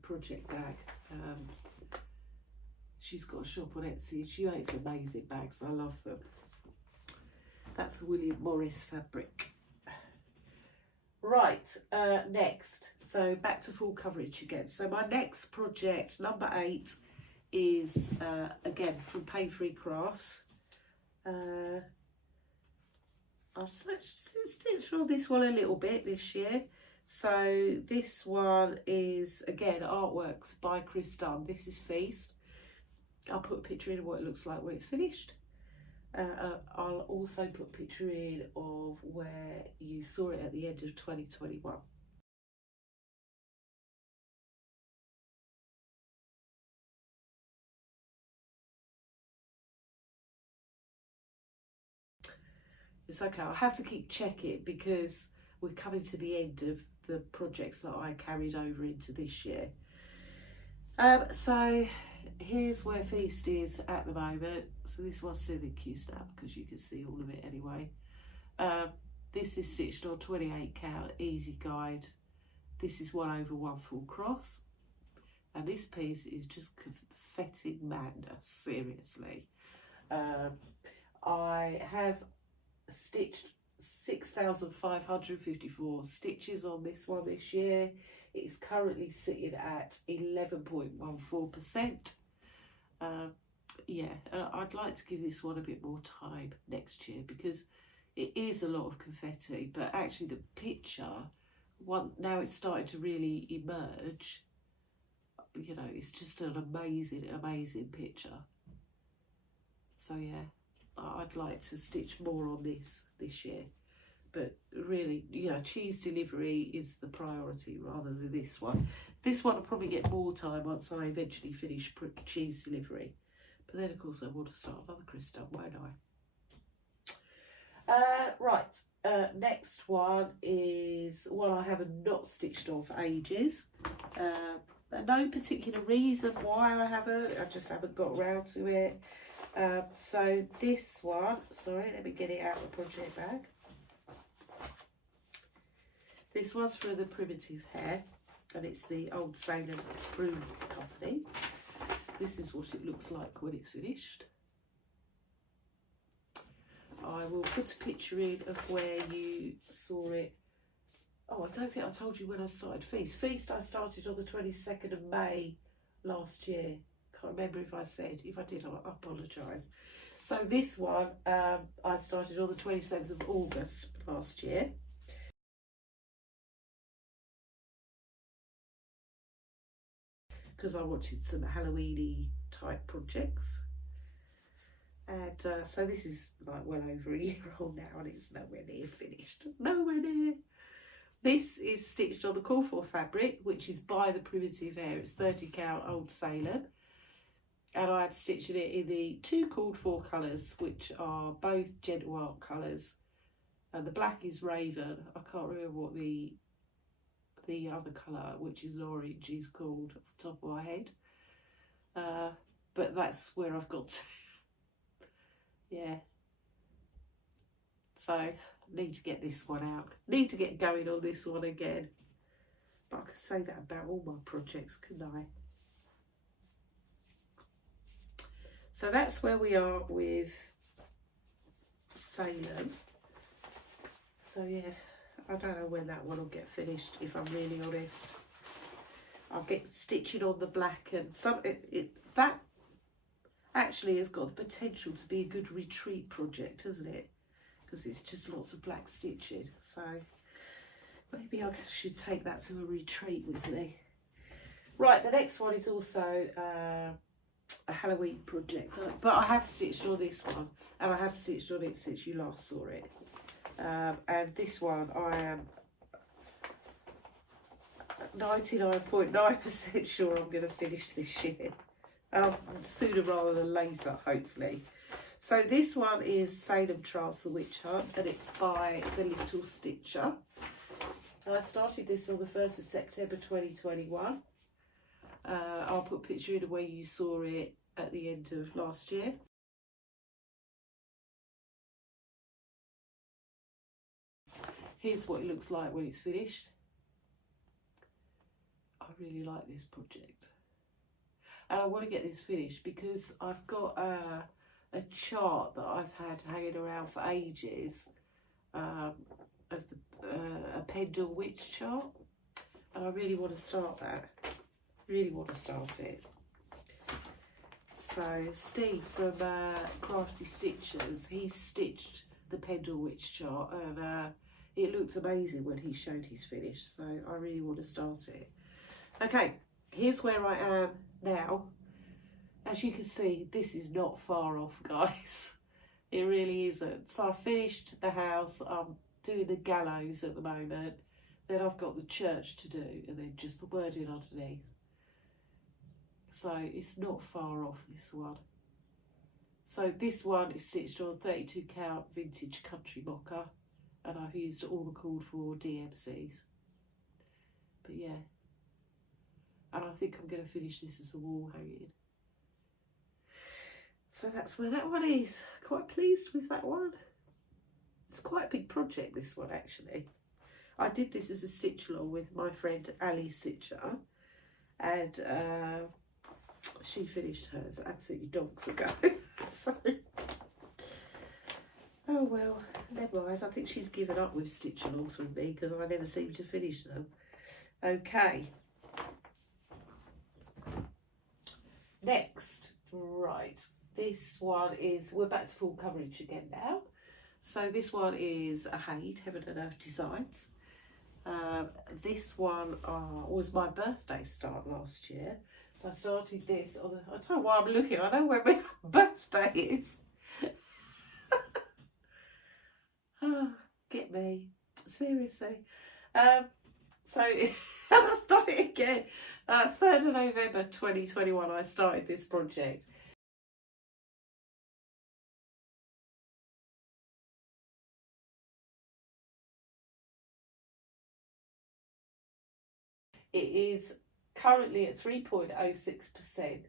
project bag. She's got a shop on Etsy. She makes amazing bags. I love them. That's the William Morris fabric. Right, next. So back to full coverage again. So my next project, number 8, is again from Pain Free Crafts. I've stitched on this one a little bit this year. So this one is again Artworks by Chris Dunn. This is Feast. I'll put a picture in of what it looks like when it's finished. I'll also put a picture in of where you saw it at the end of 2021. It's okay. I'll have to keep checking because we're coming to the end of the projects that I carried over into this year. So here's where Feast is at the moment. So this one's still in Q-snap because you can see all of it anyway. This is stitched on 28 count easy guide. This is 1/1 full cross, and this piece is just confetti madness, seriously. I have stitched 6,554 stitches on this one this year. It's currently sitting at 11.14%. Yeah, I'd like to give this one a bit more time next year because it is a lot of confetti, but actually the picture, now it's starting to really emerge, you know, it's just an amazing picture. So yeah, I'd like to stitch more on this year, but really, you know, cheese delivery is the priority rather than this one. This one will probably get more time once I eventually finish cheese delivery, but then of course I want to start another crystal, won't I? Right, next one is one I haven't not stitched on for ages. No particular reason why I haven't, I just haven't got around to it. So this one, sorry, let me get it out of the project bag. This one's for the Primitive Hair, and it's the Old Salem Broom Company. This is what it looks like when it's finished. I will put a picture in of where you saw it. Oh, I don't think I told you when I started Feast. Feast I started on the 22nd of May last year. Can't remember if I said. If I did, I apologise. So this one I started on the 27th of August last year. Because I wanted some Halloween-y type projects. And so this is like well over a year old now and it's nowhere near finished. Nowhere near. This is stitched on the call for fabric, which is by the Primitive Hair. It's 30 count Old Salem. And I'm stitching it in the 2 called for colours, which are both Gentle Art colours. And the black is Raven. I can't remember what the other colour, which is an orange, is called off the top of my head. But that's where I've got to. Yeah. So need to get this one out. Need to get going on this one again. But I could say that about all my projects, couldn't I? So that's where we are with Salem. So yeah, I don't know when that one will get finished, if I'm really honest. I'll get stitching on the black, and that actually has got the potential to be a good retreat project, hasn't it? Because it's just lots of black stitching. So maybe I should take that to a retreat with me. Right, the next one is also a Halloween project, but I have stitched on this one, and I have stitched on it since you last saw it. And this one I am 99.9% sure I'm going to finish this year. Sooner rather than later, hopefully. So this one is Salem Trails the Witch Hunt, and it's by The Little Stitcher. I started this on the 1st of September 2021. I'll put a picture in the way you saw it at the end of last year. Here's what it looks like when it's finished. I really like this project. And I want to get this finished because I've got a chart that I've had hanging around for ages of a Pendle Witch chart. And I really want to start that. Really want to start it. So Steve from Crafty Stitchers, he stitched the Pendle Witch chart, and it looks amazing when he showed his finish. So I really want to start it. Okay, here's where I am now. As you can see, this is not far off, guys. It really isn't. So I finished the house. I'm doing the gallows at the moment. Then I've got the church to do, and then just the wording underneath. So it's not far off, this one. So this one is stitched on 32 count vintage country mocha, and I've used all the called for DMCs. But yeah, and I think I'm going to finish this as a wall hanging. So that's where that one is. Quite pleased with that one. It's quite a big project, this one, actually. I did this as a stitch along with my friend Ali Stitcher, and she finished hers absolutely donks ago. So, oh well, never mind. I think she's given up with stitch alongs with me because I never seem to finish them. Okay. Next, right, this one is, we're back to full coverage again now. So this one is a Haid, Heaven and Earth Designs. This one was my birthday start last year. So I started this on the, I don't know why I'm looking, I know where my birthday is. Oh, get me, seriously. So I've done it again. 3rd of November 2021 I started this project. It is currently at 3.06%.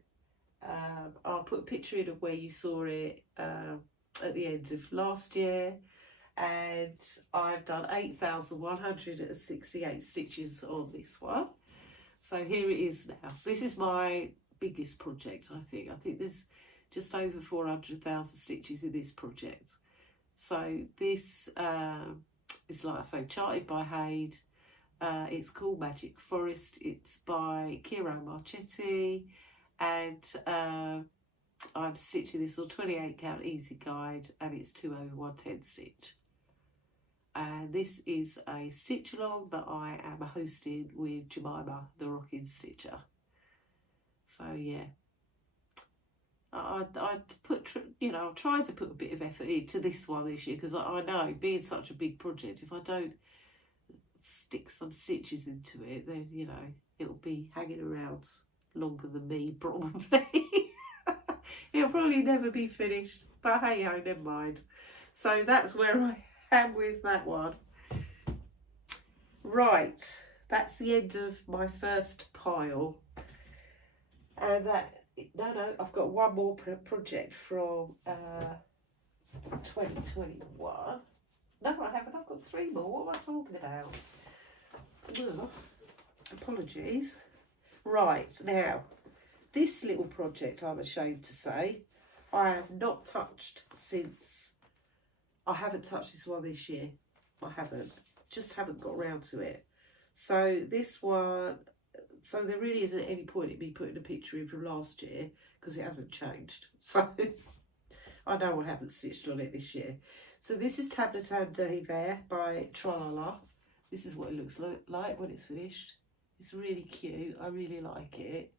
I'll put a picture in of where you saw it at the end of last year, and I've done 8,168 stitches on this one. So here it is now. This is my biggest project, I think. I think there's just over 400,000 stitches in this project. So this is, like I say, charted by Haid. It's called Magic Forest. It's by Kiro Marchetti, and I'm stitching this on 28 count easy guide, and it's 2 over 110 stitch. And this is a stitch along that I am hosting with Jemima, the Rocking Stitcher. So yeah, I'd put, you know, I'll try to put a bit of effort into this one this year, because I know, being such a big project, if I don't stick some stitches into it, then, you know, it'll be hanging around longer than me, probably. It'll probably never be finished, but hey ho, never mind. So that's where I am with that one. Right, that's the end of my first pile. And that, no, I've got one more project from 2021. No, I haven't. I've got 3 more. What am I talking about? Ugh. Apologies. Right, now, this little project, I'm ashamed to say, I have not touched since. I haven't touched this one this year. I haven't. Just haven't got around to it. So this one, so there really isn't any point in me putting a picture in from last year, because it hasn't changed. So I know I haven't stitched on it this year. So this is Tabletin d'Hiver by Tralala. This is what it looks like when it's finished. It's really cute. I really like it.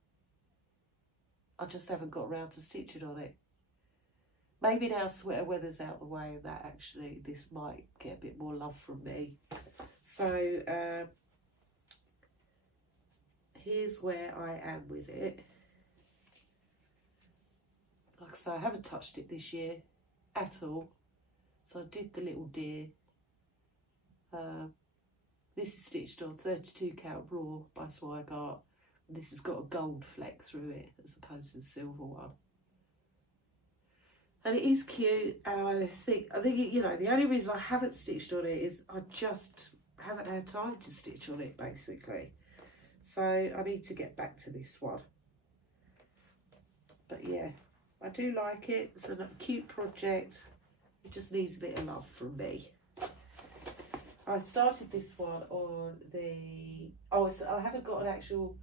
I just haven't got around to stitching on it. Maybe now sweater weather's out the way, and that actually this might get a bit more love from me. So here's where I am with it. Like I say, I haven't touched it this year at all. So I did the little deer. This is stitched on 32 count raw by Swigart. And this has got a gold fleck through it as opposed to the silver one. And it is cute, and I think you know, the only reason I haven't stitched on it is I just haven't had time to stitch on it, basically. So I need to get back to this one. But yeah, I do like it. It's a cute project. It just needs a bit of love from me. I started this one on the, so I haven't got an actual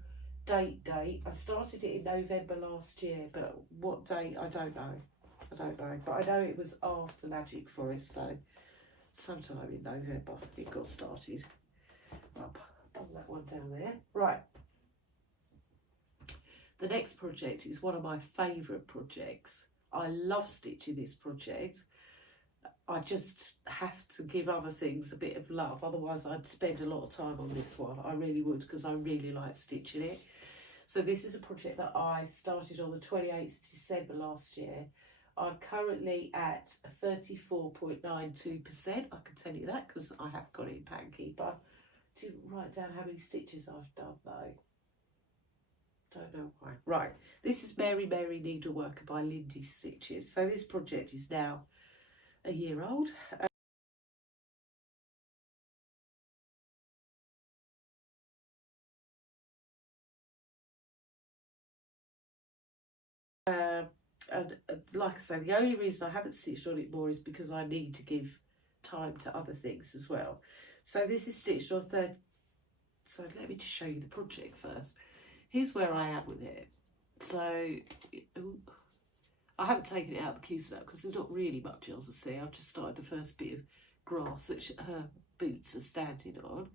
date. I started it in November last year, but what date, I don't know. But I know it was after Magic Forest, so sometime in November it got started. I'll put that one down there. Right. The next project is one of my favourite projects. I love stitching this project. I just have to give other things a bit of love, otherwise I'd spend a lot of time on this one. I really would, because I really like stitching it. So this is a project that I started on the 28th of December last year. I'm currently at 34.92%. I can tell you that because I have got it in Pattern Keeper. I didn't write down how many stitches I've done though. Don't know why. Right, this is Mary Mary Needleworker by Lindy Stitches. So this project is now a year old. And like I say, the only reason I haven't stitched on it more is because I need to give time to other things as well. So this is stitched on 30. So let me just show you the project first. Here's where I am with it. So I haven't taken it out of the Q-snap because there's not really much else to see. I've just started the first bit of grass that her boots are standing on.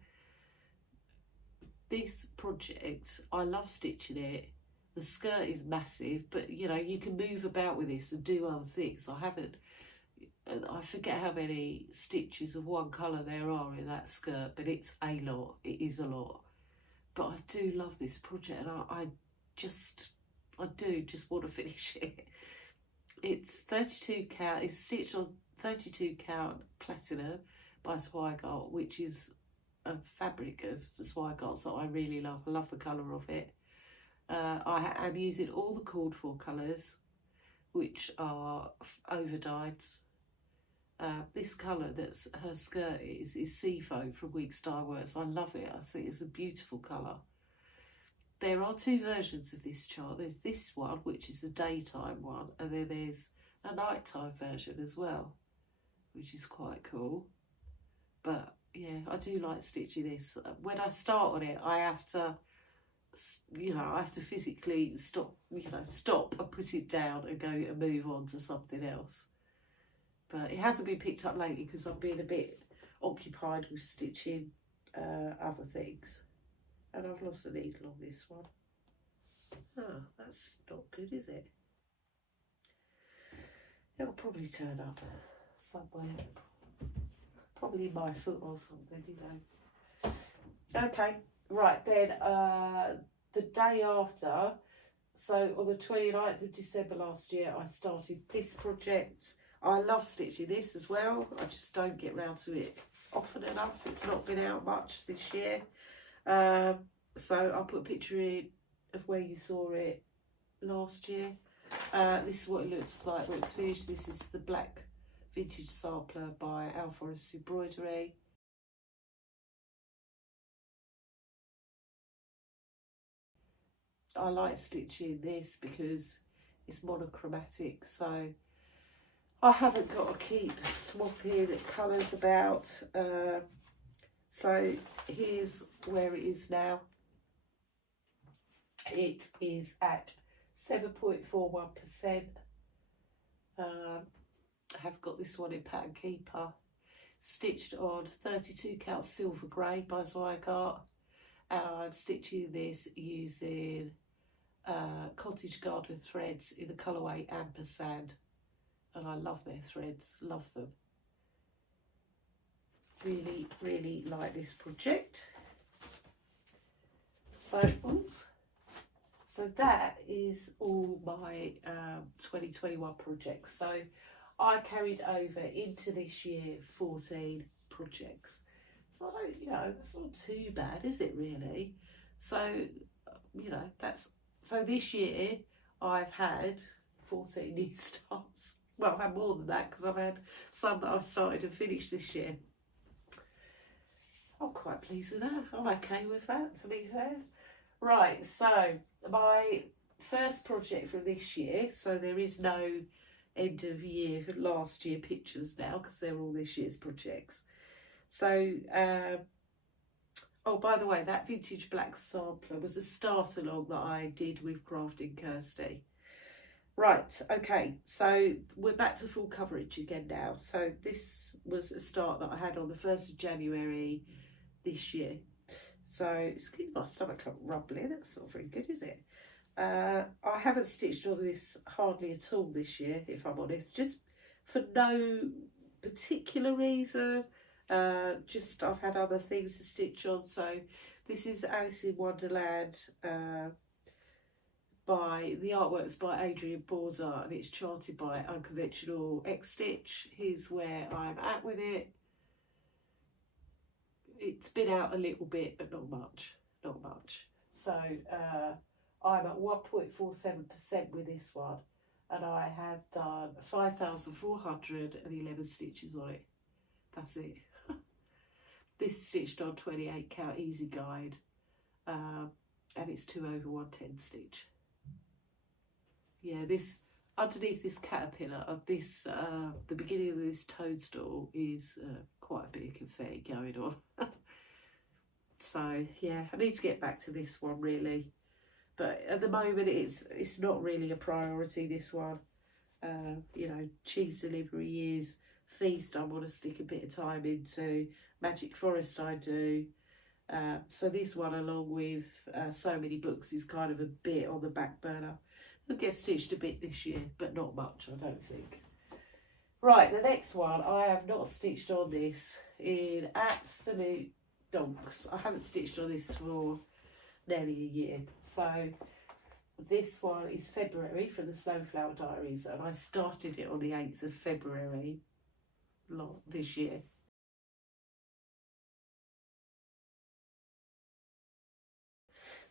This project, I love stitching it. The skirt is massive, but you know, you can move about with this and do other things. I forget how many stitches of one colour there are in that skirt, but it's a lot. It is a lot. But I do love this project, and I do just want to finish it. It's 32 count, it's stitched on 32 count platinum by Zweigart, which is a fabric of Zweigart that I really love. I love the colour of it. I am using all the called for colours, which are overdyeds. This colour that's her skirt is Seafoam from Weeks Dye Works. I love it. I think it's a beautiful colour. There are two versions of this chart. There's this one, which is the daytime one, and then there's a nighttime version as well, which is quite cool. But yeah, I do like stitching this. When I start on it, I have to, I have to physically stop and put it down and go and move on to something else. But it hasn't been picked up lately because I've been a bit occupied with stitching other things. And I've lost the needle on this one. Oh, that's not good, is it? It'll probably turn up somewhere. Probably in my foot or something, you know. Okay, right then, the day after, so on the 29th of December last year, I started this project. I love stitching this as well. I just don't get round to it often enough. It's not been out much this year. So I'll put a picture in of where you saw it last year. This is what it looks like when it's finished. This is the black vintage sampler by Forest Embroidery. I like stitching this because it's monochromatic, so I haven't got to keep swapping colours about. So here's where it is now. It is at 7.41%. I have got this one in Pattern Keeper, stitched on 32 count silver grey by Zweigart, and I'm stitching this using cottage garden threads in the colourway Ampersand, and I love their threads, love them. Really, really like this project. So that is all my 2021 projects. So I carried over into this year 14 projects. So I don't, that's not too bad, is it really? So, so this year I've had 14 new starts. Well, I've had more than that because I've had some that I've started and finished this year. I'm quite pleased with that. I'm okay with that, to be fair. Right, so my first project from this year, so there is no end of year last year pictures now because they're all this year's projects. So, oh, by the way, that vintage black sampler was a start along that I did with Crafting Kirsty. Right, okay, so we're back to full coverage again now. So this was a start that I had on the 1st of January this year. So, excuse my stomach rumbling, that's not very good, is it? I haven't stitched on this hardly at all this year, if I'm honest, just for no particular reason. Just I've had other things to stitch on. So this is Alice in Wonderland the artwork's by Adrian Borza, and it's charted by Unconventional X Stitch. Here's where I'm at with it. It's been out a little bit, but not much, not much. So I'm at 1.47% with this one, and I have done 5,411 stitches on it. That's it. This is stitched on 28 count easy guide, and it's 2 over 110 stitch. Yeah, this underneath this caterpillar of this, the beginning of this toadstool is quite a bit of confetti going on. So yeah, I need to get back to this one really, but at the moment it's not really a priority, this one. You know, cheese delivery is, feast I want to stick a bit of time into, Magic Forest I do. So this one, along with so many books, is kind of a bit on the back burner. It'll get stitched a bit this year, but not much, I don't think. Right, the next one, I have not stitched on this in absolute donks. I haven't stitched on this for nearly a year. So this one is February from the Snowflower Diaries, and I started it on the 8th of February this year.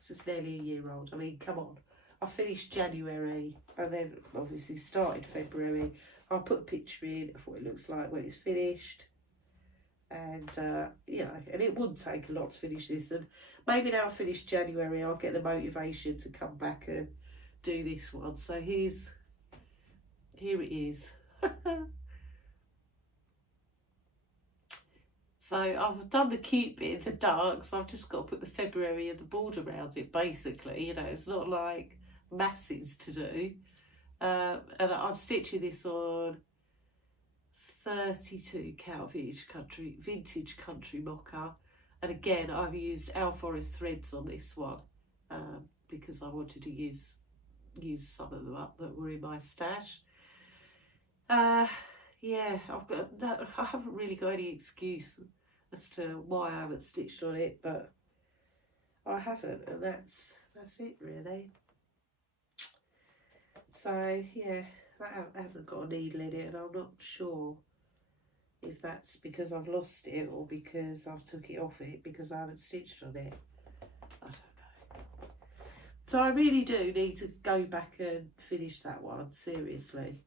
So it's nearly a year old. I mean, come on. I finished January and then obviously started February. I'll put a picture in of what it looks like when it's finished. And, you know, and it wouldn't take a lot to finish this. And maybe now I finish January, I'll get the motivation to come back and do this one. So here it is. So I've done the cute bit in the dark, so I've just got to put the February and the border around it, basically. You know, it's not like masses to do. And I'm stitching this on 32 count vintage country mocha. And again, I've used Our Forest threads on this one because I wanted to use some of them up that were in my stash. Yeah, I haven't really got any excuse as to why I haven't stitched on it, but I haven't, and that's it really. So yeah, that hasn't got a needle in it, and I'm not sure if that's because I've lost it or because I've took it off it because I haven't stitched on it. I don't know. So I really do need to go back and finish that one, seriously.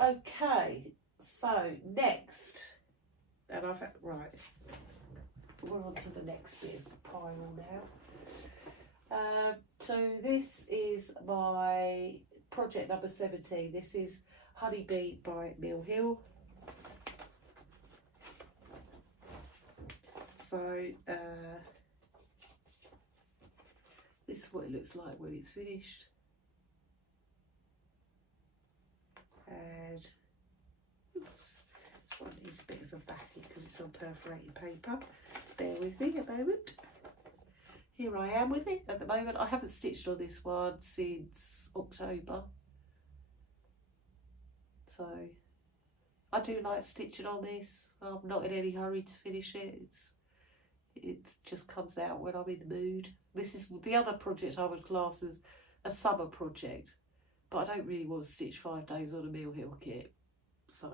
Okay, so next, and right, we're on to the next bit of the pile now. So this is my project number 17. This is Honeybee by Mill Hill. So this is what it looks like when it's finished. And oops, this one needs a bit of a backing because it's on perforated paper. Bear with me a moment. Here I am with it at the moment. I haven't stitched on this one since October. So I do like stitching on this. I'm not in any hurry to finish it. It just comes out when I'm in the mood. This is the other project I would class as a summer project. But I don't really want to stitch 5 days on a Mill Hill kit, so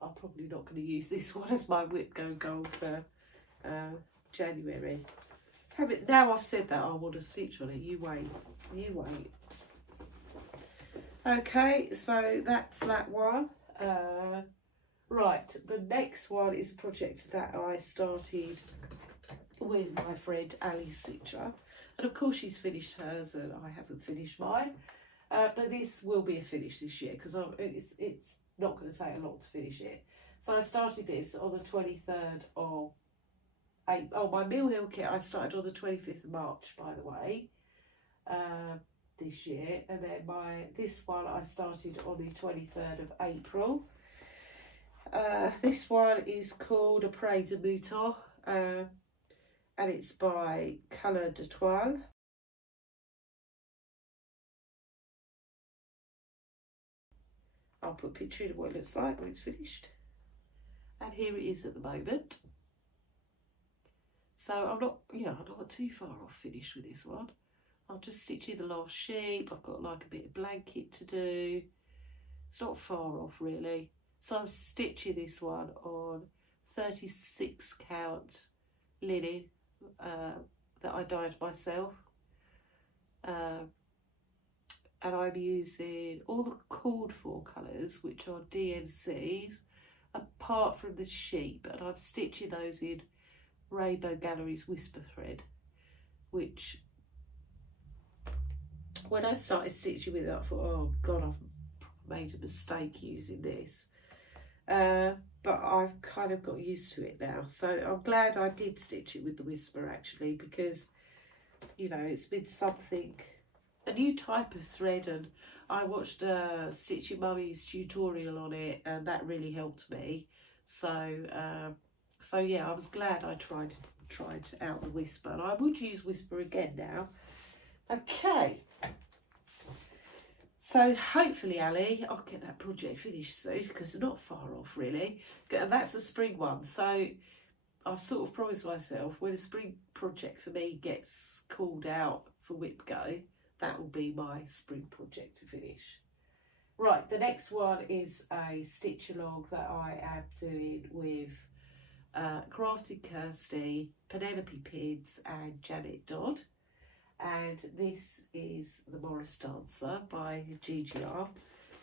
I'm probably not going to use this one as my whip goal for January. Now I've said that, I want to stitch on it. You wait. Okay, so that's that one. Right, the next one is a project that I started with my friend Ali Stitcher, and of course she's finished hers and I haven't finished mine. But this will be a finish this year because it's not going to take a lot to finish it. So I started this on the 23rd of April. Oh, my Mill Hill kit I started on the 25th of March, by the way, this year. And then this one I started on the 23rd of April. This one is called Après de Mouton, and it's by Couleur de Toile. I'll put a picture in of what it looks like when it's finished. And here it is at the moment. So I'm not too far off finished with this one. I'll just stitch in the last sheep. I've got like a bit of blanket to do. It's not far off really. So I'm stitching this one on 36 count linen that I dyed myself. And I'm using all the called for colours, which are DMCs, apart from the sheep, and I'm stitching those in Rainbow Gallery's Whisper thread, which when I started stitching with it, I thought, oh God, I've made a mistake using this. But I've kind of got used to it now. So I'm glad I did stitch it with the Whisper actually, because, you know, it's been something, a new type of thread, and I watched Stitching Mummy's tutorial on it, and that really helped me. So yeah, I was glad I tried out the Whisper, and I would use Whisper again now. Okay, so hopefully, Ali, I'll get that project finished soon, because it's not far off really, and that's a spring one. So I've sort of promised myself, when a spring project for me gets called out for Whip Go, that will be my spring project to finish. Right, the next one is a stitch along that I am doing with Crafted Kirsty, Penelope Pids and Janet Dodd. And this is the Morris Dancer by GGR.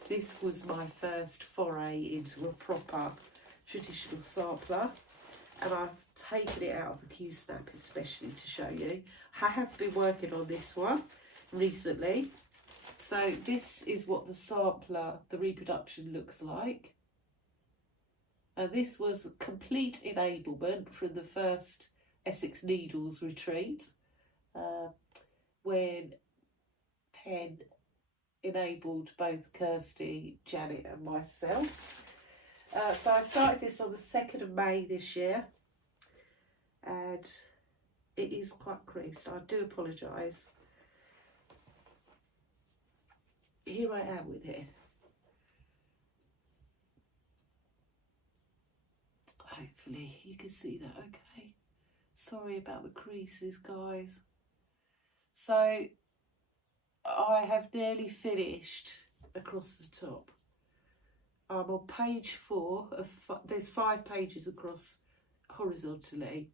This was my first foray into a proper traditional sampler, and I've taken it out of the Q-Snap especially to show you. I have been working on this one recently. So this is what the sampler, the reproduction, looks like. And this was complete enablement from the first Essex Needles retreat, when Pen enabled both Kirsty, Janet and myself. So I started this on the 2nd of May this year, and it is quite creased. I do apologise. Here I am with it. Hopefully you can see that okay. Sorry about the creases, guys. So I have nearly finished across the top. I'm on page 4 of there's 5 pages across horizontally,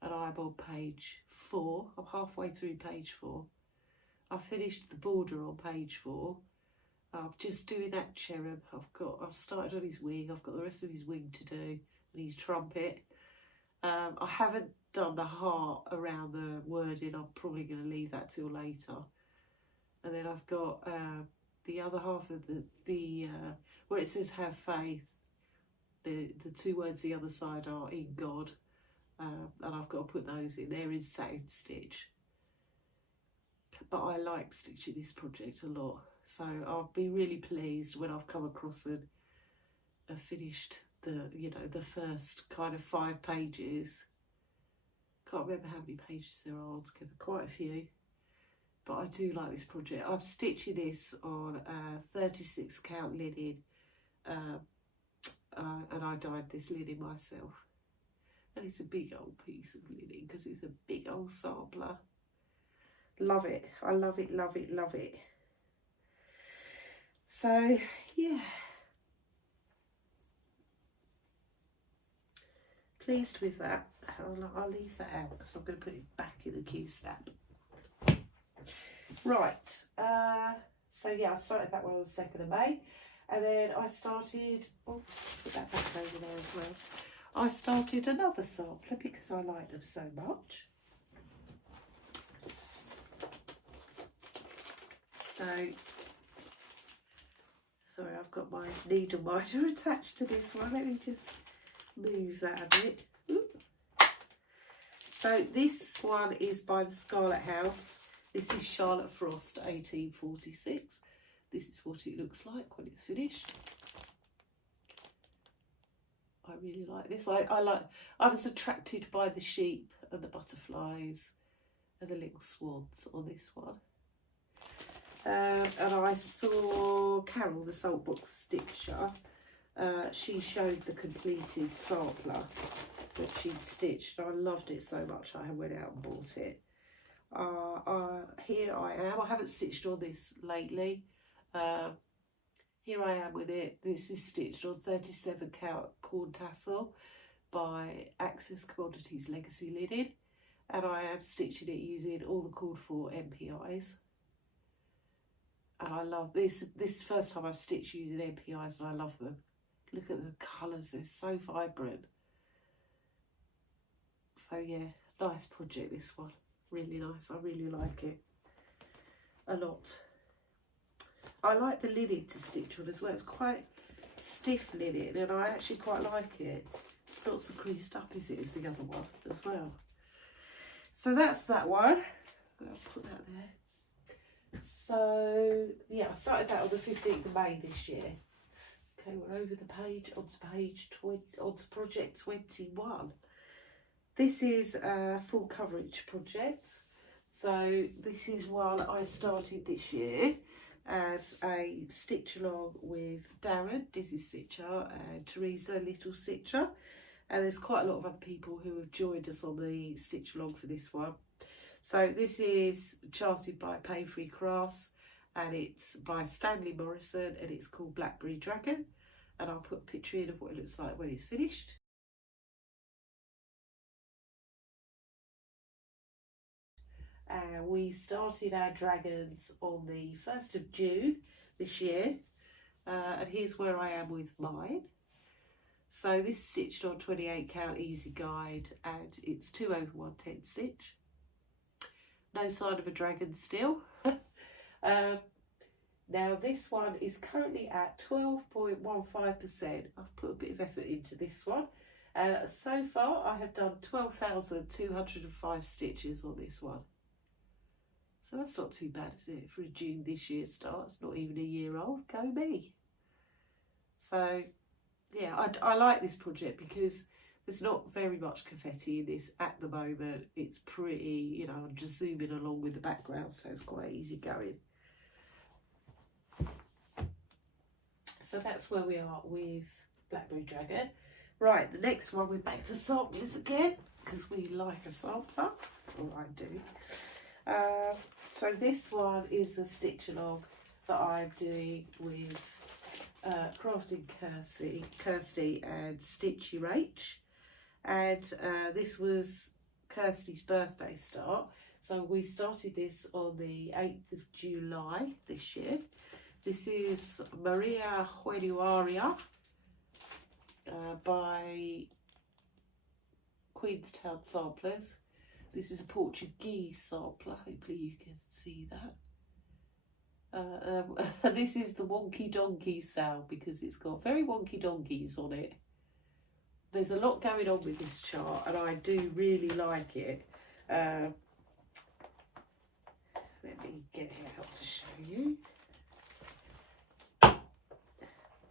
and I'm on page 4. I'm halfway through page 4. I finished the border on page 4. I'm just doing that cherub. I've started on his wing. I've got the rest of his wing to do, and his trumpet. I haven't done the heart around the wording. I'm probably going to leave that till later. And then I've got the other half of the where it says have faith. The 2 words the other side are in God, and I've got to put those in. There is satin stitch, but I like stitching this project a lot. So I'll be really pleased when I've come across and finished the first kind of 5 pages. Can't remember how many pages there are altogether, quite a few. But I do like this project. I'm stitching this on 36 count linen, and I dyed this linen myself. And it's a big old piece of linen because it's a big old sampler. Love it. I love it, love it, love it. So, yeah. Pleased with that. I'll leave that out because I'm going to put it back in the Q-Snap. Right. So, yeah, I started that one on the 2nd of May. And then I started... Oh, put that back over there as well. I started another sampler because I like them so much. So... Sorry, I've got my needle minder attached to this one. Let me just move that a bit. Oop. So this one is by the Scarlet House. This is Charlotte Frost 1846. This is what it looks like when it's finished. I really like this. I was attracted by the sheep and the butterflies and the little swans on this one. And I saw Carol, the Saltbox Stitcher. She showed the completed sampler, that she'd stitched. I loved it so much I went out and bought it. Here I am. I haven't stitched on this lately. Here I am with it. This is stitched on 37 count corn tassel by Access Commodities Legacy Linen, and I am stitching it using all the called for MPIs. And I love this. This is the first time I've stitched using MPIs, and I love them. Look at the colours, they're so vibrant. So yeah, nice project this one. Really nice, I really like it a lot. I like the linen to stitch on as well. It's quite stiff linen and I actually quite like it. It's not so creased up as it is the other one as well. So that's that one. I'll put that there. So yeah, I started that on the 15th of May this year. Okay, we're over the page, onto page 20, onto project 21. This is a full coverage project. So this is one I started this year as a stitch along with Darren, Dizzy Stitcher, and Teresa, Little Stitcher. And there's quite a lot of other people who have joined us on the stitch along for this one. So this is charted by Pfeiffer Crafts and it's by Stanley Morrison and it's called Blackberry Dragon. And I'll put a picture in of what it looks like when it's finished. We started our dragons on the 1st of June this year, and here's where I am with mine. So this is stitched on 28 count easy guide and it's 2/110 stitch. No sign of a dragon still. Now this one is currently at 12.15%. I've put a bit of effort into this one. And so far I have done 12,205 stitches on this one. So that's not too bad, is it? For a June this year start, it's not even a year old, go me. So yeah, I like this project because there's not very much confetti in this at the moment. It's pretty, you know, I'm just zooming along with the background, so it's quite easy going. So that's where we are with Blackberry Dragon. Right, the next one, we're back to samplers again, because we like a sampler, or I do. So this one is a stitch along that I'm doing with Crafting Kirsty and Stitchy H. And this was Kirsty's birthday start. So we started this on the 8th of July this year. This is Maria Juanuaria by Queenstown Samplers. This is a Portuguese sampler, hopefully you can see that. This is the Wonky Donkey sound because it's got very wonky donkeys on it. There's a lot going on with this chart and I do really like it. Let me get it out to show you.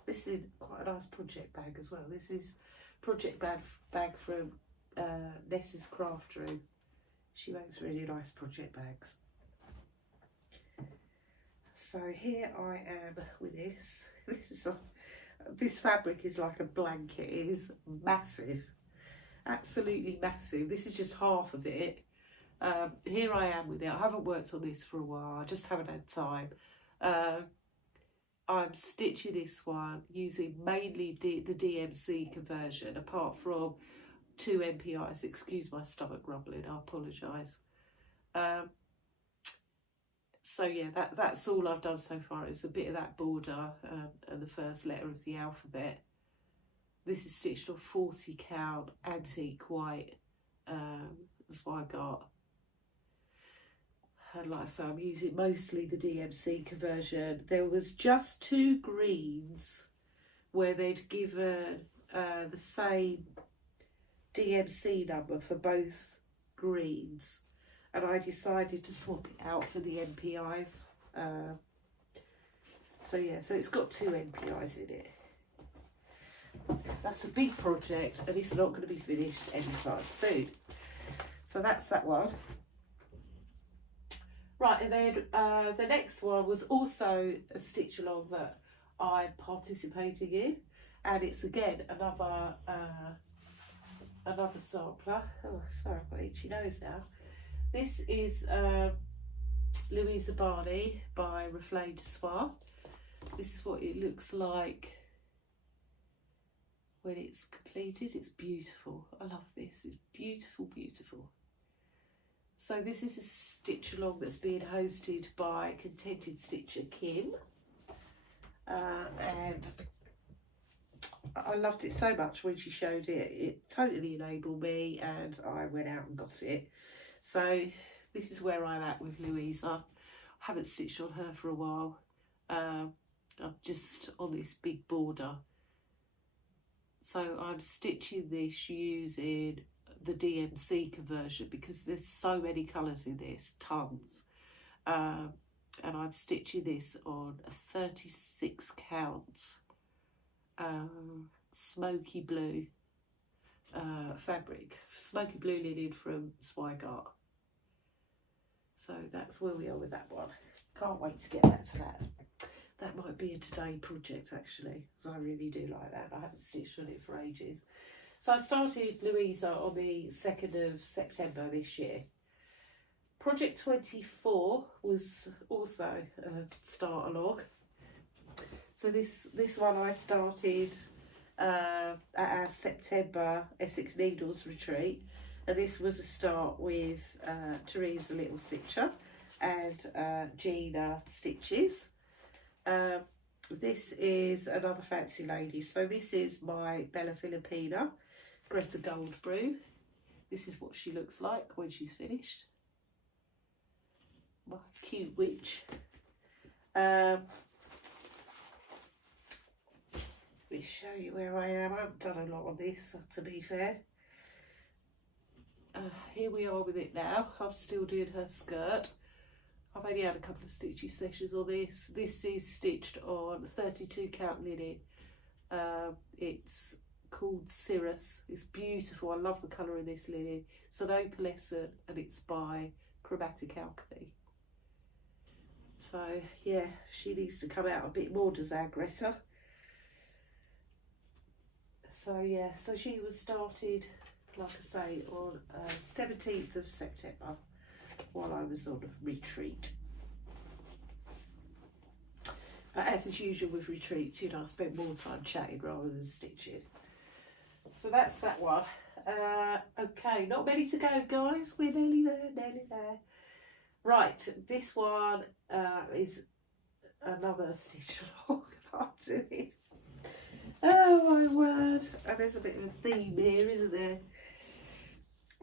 This is quite a nice project bag as well. This is project bag from Nessa's Craft Room. She makes really nice project bags. So here I am with this. This fabric is like a blanket. It is massive, absolutely massive. This is just half of it. Here I am with it. I haven't worked on this for a while. I just haven't had time. I'm stitching this one using mainly the DMC conversion, apart from 2 MPIs. Excuse my stomach rumbling, I apologise. So yeah, that's all I've done so far. It's a bit of that border and the first letter of the alphabet. This is stitched on 40 count antique white Zweigart. And like I say, I'm using mostly the DMC conversion. There was just 2 greens where they'd given the same DMC number for both greens. And I decided to swap it out for the MPIs. So yeah, so it's got 2 MPIs in it. That's a big project and it's not going to be finished anytime soon. So that's that one. Right, and then the next one was also a stitch along that I'm participating in. And it's again another another sampler. Oh, sorry, I've got an itchy nose now. This is Louisa Barney by Reflet de Soie. This is what it looks like when it's completed. It's beautiful. I love this. It's beautiful, beautiful. So this is a stitch along that's being hosted by Contented Stitcher Kim. And I loved it so much when she showed it. It totally enabled me, and I went out and got it. So this is where I'm at with Louisa. I haven't stitched on her for a while. I'm just on this big border. So I'm stitching this using the DMC conversion because there's so many colours in this, tons. And I'm stitching this on a 36 count smoky blue fabric, smoky blue linen from Zweigart. So that's where we are with that one. Can't wait to get back to that. That might be a today project actually, because I really do like that. I haven't stitched on it for ages. So I started Louisa on the 2nd of September this year. Project 24 was also a start along. So this one I started at our September Essex Needles retreat, and this was a start with Teresa Little Stitcher and Gina Stitches. This is another fancy lady. So this is my Bella Filipina, Greta Goldbrew. This is what she looks like when she's finished. My cute witch. Let me show you where I am. I haven't done a lot of this, to be fair. Here we are with it now. I'm still doing her skirt. I've only had a couple of stitchy sessions on this. This is stitched on 32 count linen. It's called Cirrus. It's beautiful. I love the colour in this linen. It's an opalescent and it's by Chromatic Alchemy. So yeah, she needs to come out a bit more, does our Greta. So yeah, so she was started, like I say, on 17th of September while I was on retreat. But as is usual with retreats, you know, I spent more time chatting rather than stitching. So that's that one. Okay, not many to go, guys. We're nearly there, nearly there. Right, this one is another stitch along I'm doing. Oh my word. And there's a bit of a theme here, isn't there?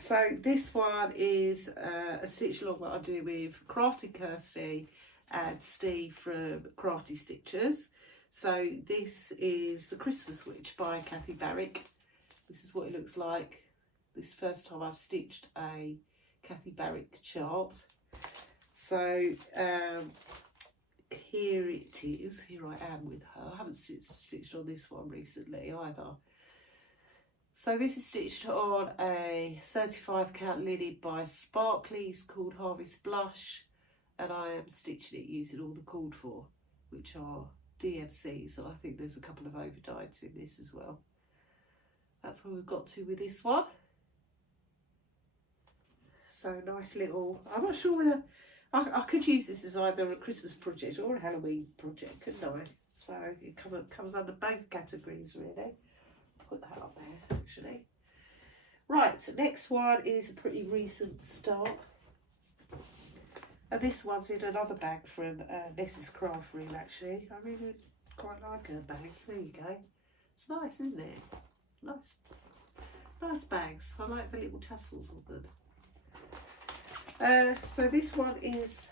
So this one is a stitch along that I do with Crafty Kirsty and Steve from Crafty Stitchers. So this is The Christmas Witch by Kathy Barrick. This is what it looks like. This is the first time I've stitched a Kathy Barrick chart. So here it is. Here I am with her. I haven't stitched on this one recently either. So this is stitched on a 35 count linen by Sparkleys called Harvest Blush, and I am stitching it using all the called for, which are DMCs, and I think there's a couple of overdyes in this as well. That's where we've got to with this one. So nice little, I'm not sure whether, I could use this as either a Christmas project or a Halloween project, couldn't I? So it comes under both categories really. Put that up there actually. Right, so next one is a pretty recent start. And this one's in another bag from Ness's Craft Room actually. I really quite like her bags. There you go. It's nice, isn't it? Nice bags. I like the little tassels on them. So this one is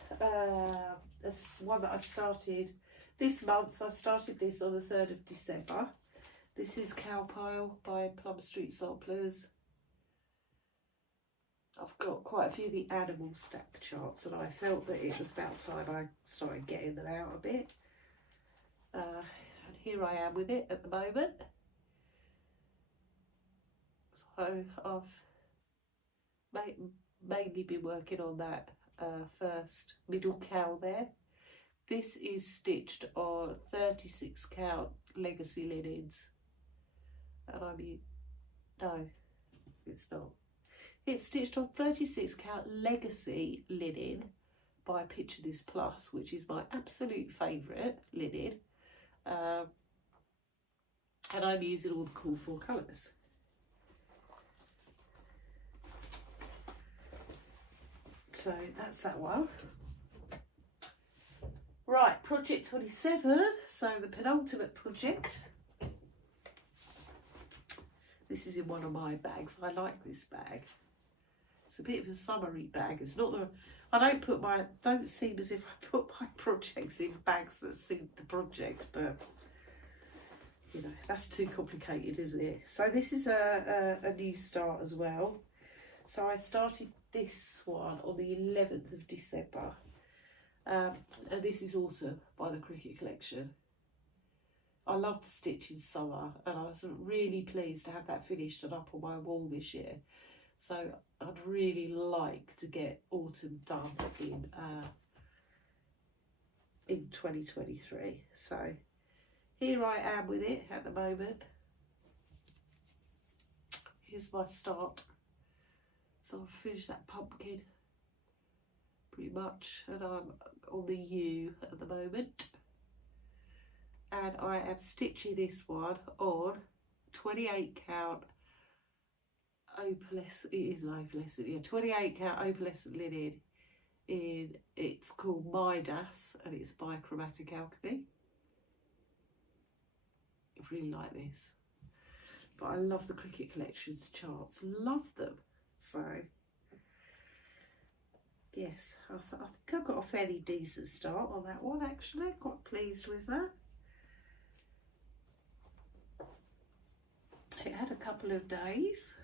one that I started this month. So I started this on the 3rd of December. This is Cowpile by Plum Street Samplers. I've got quite a few of the animal stack charts, and I felt that it was about time I started getting them out a bit. And here I am with it at the moment. So I've mainly been working on that first middle cow there. This is stitched on 36 count legacy linens. And I mean, no, it's not. It's stitched on 36 count legacy linen by Picture This Plus, which is my absolute favourite linen. And I'm using all the cool 4 colours. So that's that one. Right, project 27, so the penultimate project. This is in one of my bags. I like this bag. It's a bit of a summery bag. It's not the, don't seem as if I put my projects in bags that suit the project, but you know, that's too complicated, isn't it? So this is a new start as well. So I started this one on the 11th of December. And this is Autumn by the Cricket Collection. I love the stitch in summer, and I was really pleased to have that finished and up on my wall this year. So I'd really like to get Autumn done in 2023. So here I am with it at the moment. Here's my start. So I've finished that pumpkin pretty much, and I'm on the U at the moment. And I am stitching this one on 28 count opalescent, it is an opalescent, yeah, 28 count opalescent linen it's called Midas, and it's by Chromatic Alchemy. I really like this, but I love the Cricket Collection's charts, love them. So yes, I think I've got a fairly decent start on that one actually, quite pleased with that. It had a couple of days.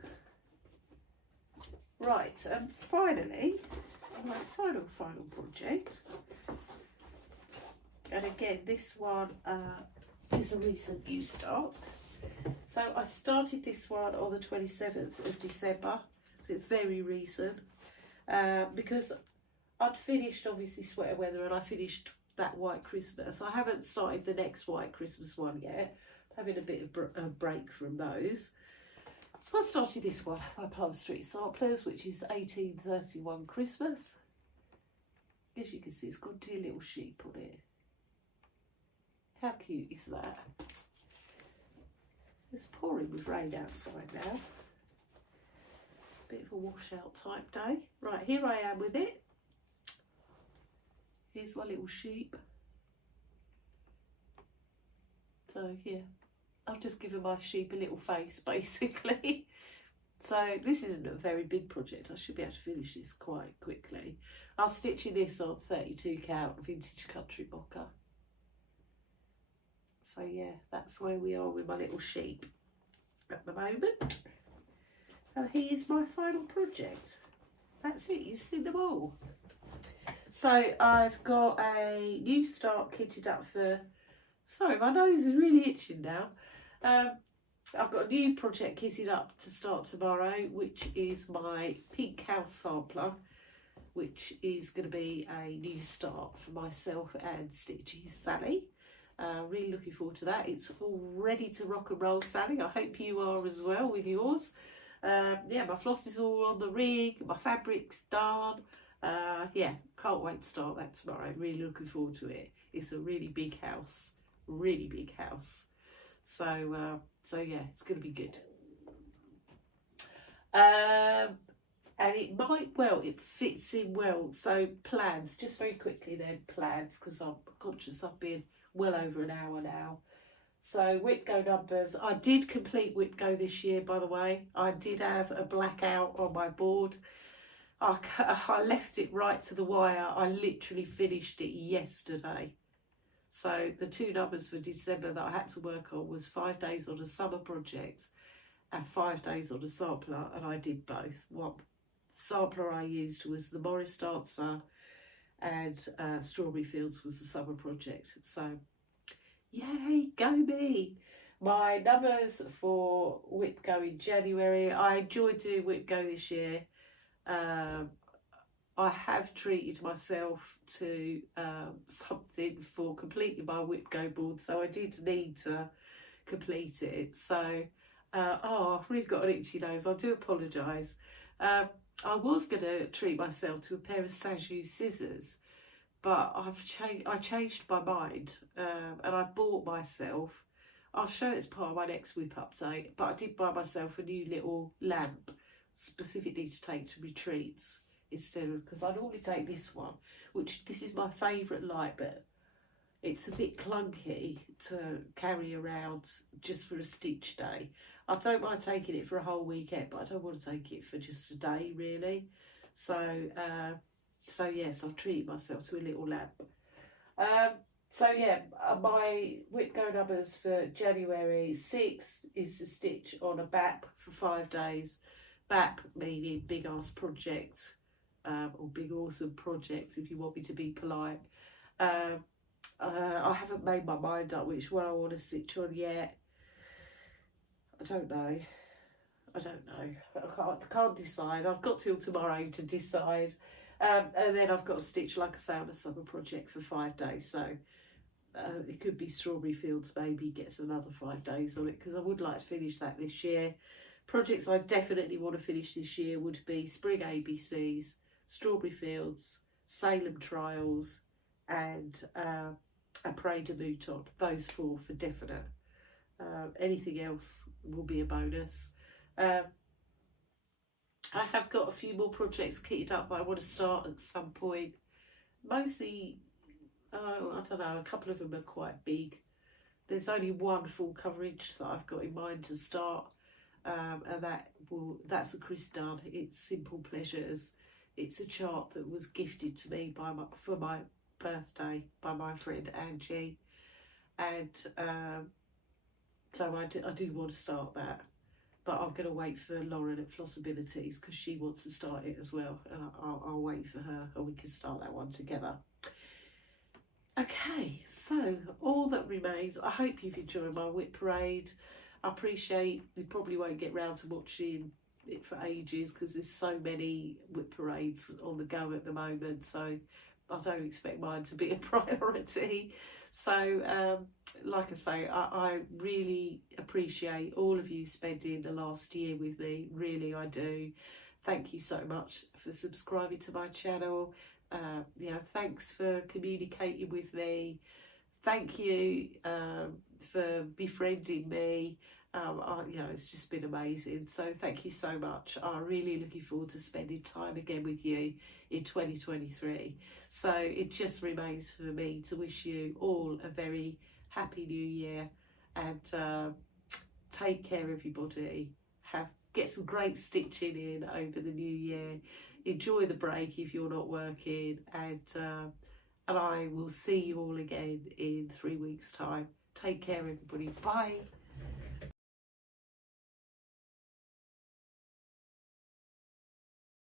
Right, and finally, my final project. And again, this one is a recent new start. So I started this one on the 27th of December. So it's very recent. Because I'd finished, obviously, Sweater Weather, and I finished that White Christmas. I haven't started the next White Christmas one yet. Having a bit of a break from those. So I started this one by Plum Street Samplers, which is 1831 Christmas. As you can see, it's got dear little sheep on it. How cute is that? It's pouring with rain outside now. Bit of a washout type day. Right, here I am with it. Here's my little sheep. So yeah, I've just given my sheep a little face basically. So this isn't a very big project. I should be able to finish this quite quickly. I'm stitching this on 32 count vintage country mocha. So yeah, that's where we are with my little sheep at the moment. And here's my final project. That's it, you've seen them all. So I've got a new start kitted up for, sorry, my nose is really itching now. I've got a new project kitted up to start tomorrow, which is my Pink House sampler, which is going to be a new start for myself and Stitchy Sally. Really looking forward to that. It's all ready to rock and roll, Sally. I hope you are as well with yours. Yeah, my floss is all on the rig, my fabric's done. Yeah, can't wait to start that tomorrow. Really looking forward to it. It's a really big house, really big house. So yeah, it's going to be good. And it might, well, it fits in well. So plans, just very quickly then, plans, because I'm conscious I've been well over an hour now. So Whip Go numbers, I did complete Whip Go this year, by the way. I did have a blackout on my board. I left it right to the wire. I literally finished it yesterday. So the 2 numbers for December that I had to work on was 5 days on a summer project and 5 days on a sampler, and I did both. One sampler I used was the Morris Dancer, and Strawberry Fields was the summer project. So yay, go me! My numbers for Whip Go in January, I enjoyed doing Whip Go this year. I have treated myself to something for completing my Whip Go board, so I did need to complete it. So Oh, I've really got an itchy nose. I do apologise. I was going to treat myself to a pair of Sajou scissors, but I changed my mind, and I bought myself. I'll show it as part of my next whip update. But I did buy myself a new little lamp, specifically to take to retreats instead of, because I normally take this one, which this is my favourite light, but it's a bit clunky to carry around just for a stitch day. I don't mind taking it for a whole weekend, but I don't want to take it for just a day, really. So yes, I've treated myself to a little lamp. So yeah, my whip go numbers for January 6th is to stitch on a BAP for 5 days. BAP meaning big ass project, or big awesome project if you want me to be polite. I haven't made my mind up which one I want to stitch on yet. I don't know. I can't decide. I've got till tomorrow to decide. And then I've got to stitch, like I say, on a summer project for 5 days. So it could be Strawberry Fields maybe gets another 5 days on it, because I would like to finish that this year. Projects I definitely want to finish this year would be Spring ABCs, Strawberry Fields, Salem Trials, and a Parade de Mouton. Those 4 for definite. Anything else will be a bonus. I have got a few more projects kitted up that I want to start at some point. Mostly, I don't know, a couple of them are quite big. There's only one full coverage that I've got in mind to start, and that's a Chris Dunn. It's Simple Pleasures. It's a chart that was gifted to me for my birthday by my friend Angie, and so I do want to start that, but I'm going to wait for Lauren at Flossabilities because she wants to start it as well, and I'll wait for her and we can start that one together. Okay, so all that remains, I hope you've enjoyed my whip parade. I appreciate you probably won't get round to watching it for ages because there's so many whip parades on the go at the moment, so I don't expect mine to be a priority. So like I say, I really appreciate all of you spending the last year with me. Really, I do. Thank you so much for subscribing to my channel. Thanks for communicating with me. Thank you for befriending me. It's just been amazing. So thank you so much. I'm really looking forward to spending time again with you in 2023. So it just remains for me to wish you all a very happy new year, and take care, everybody. Get some great stitching in over the new year. Enjoy the break if you're not working, and I will see you all again in 3 weeks' time. Take care, everybody. Bye.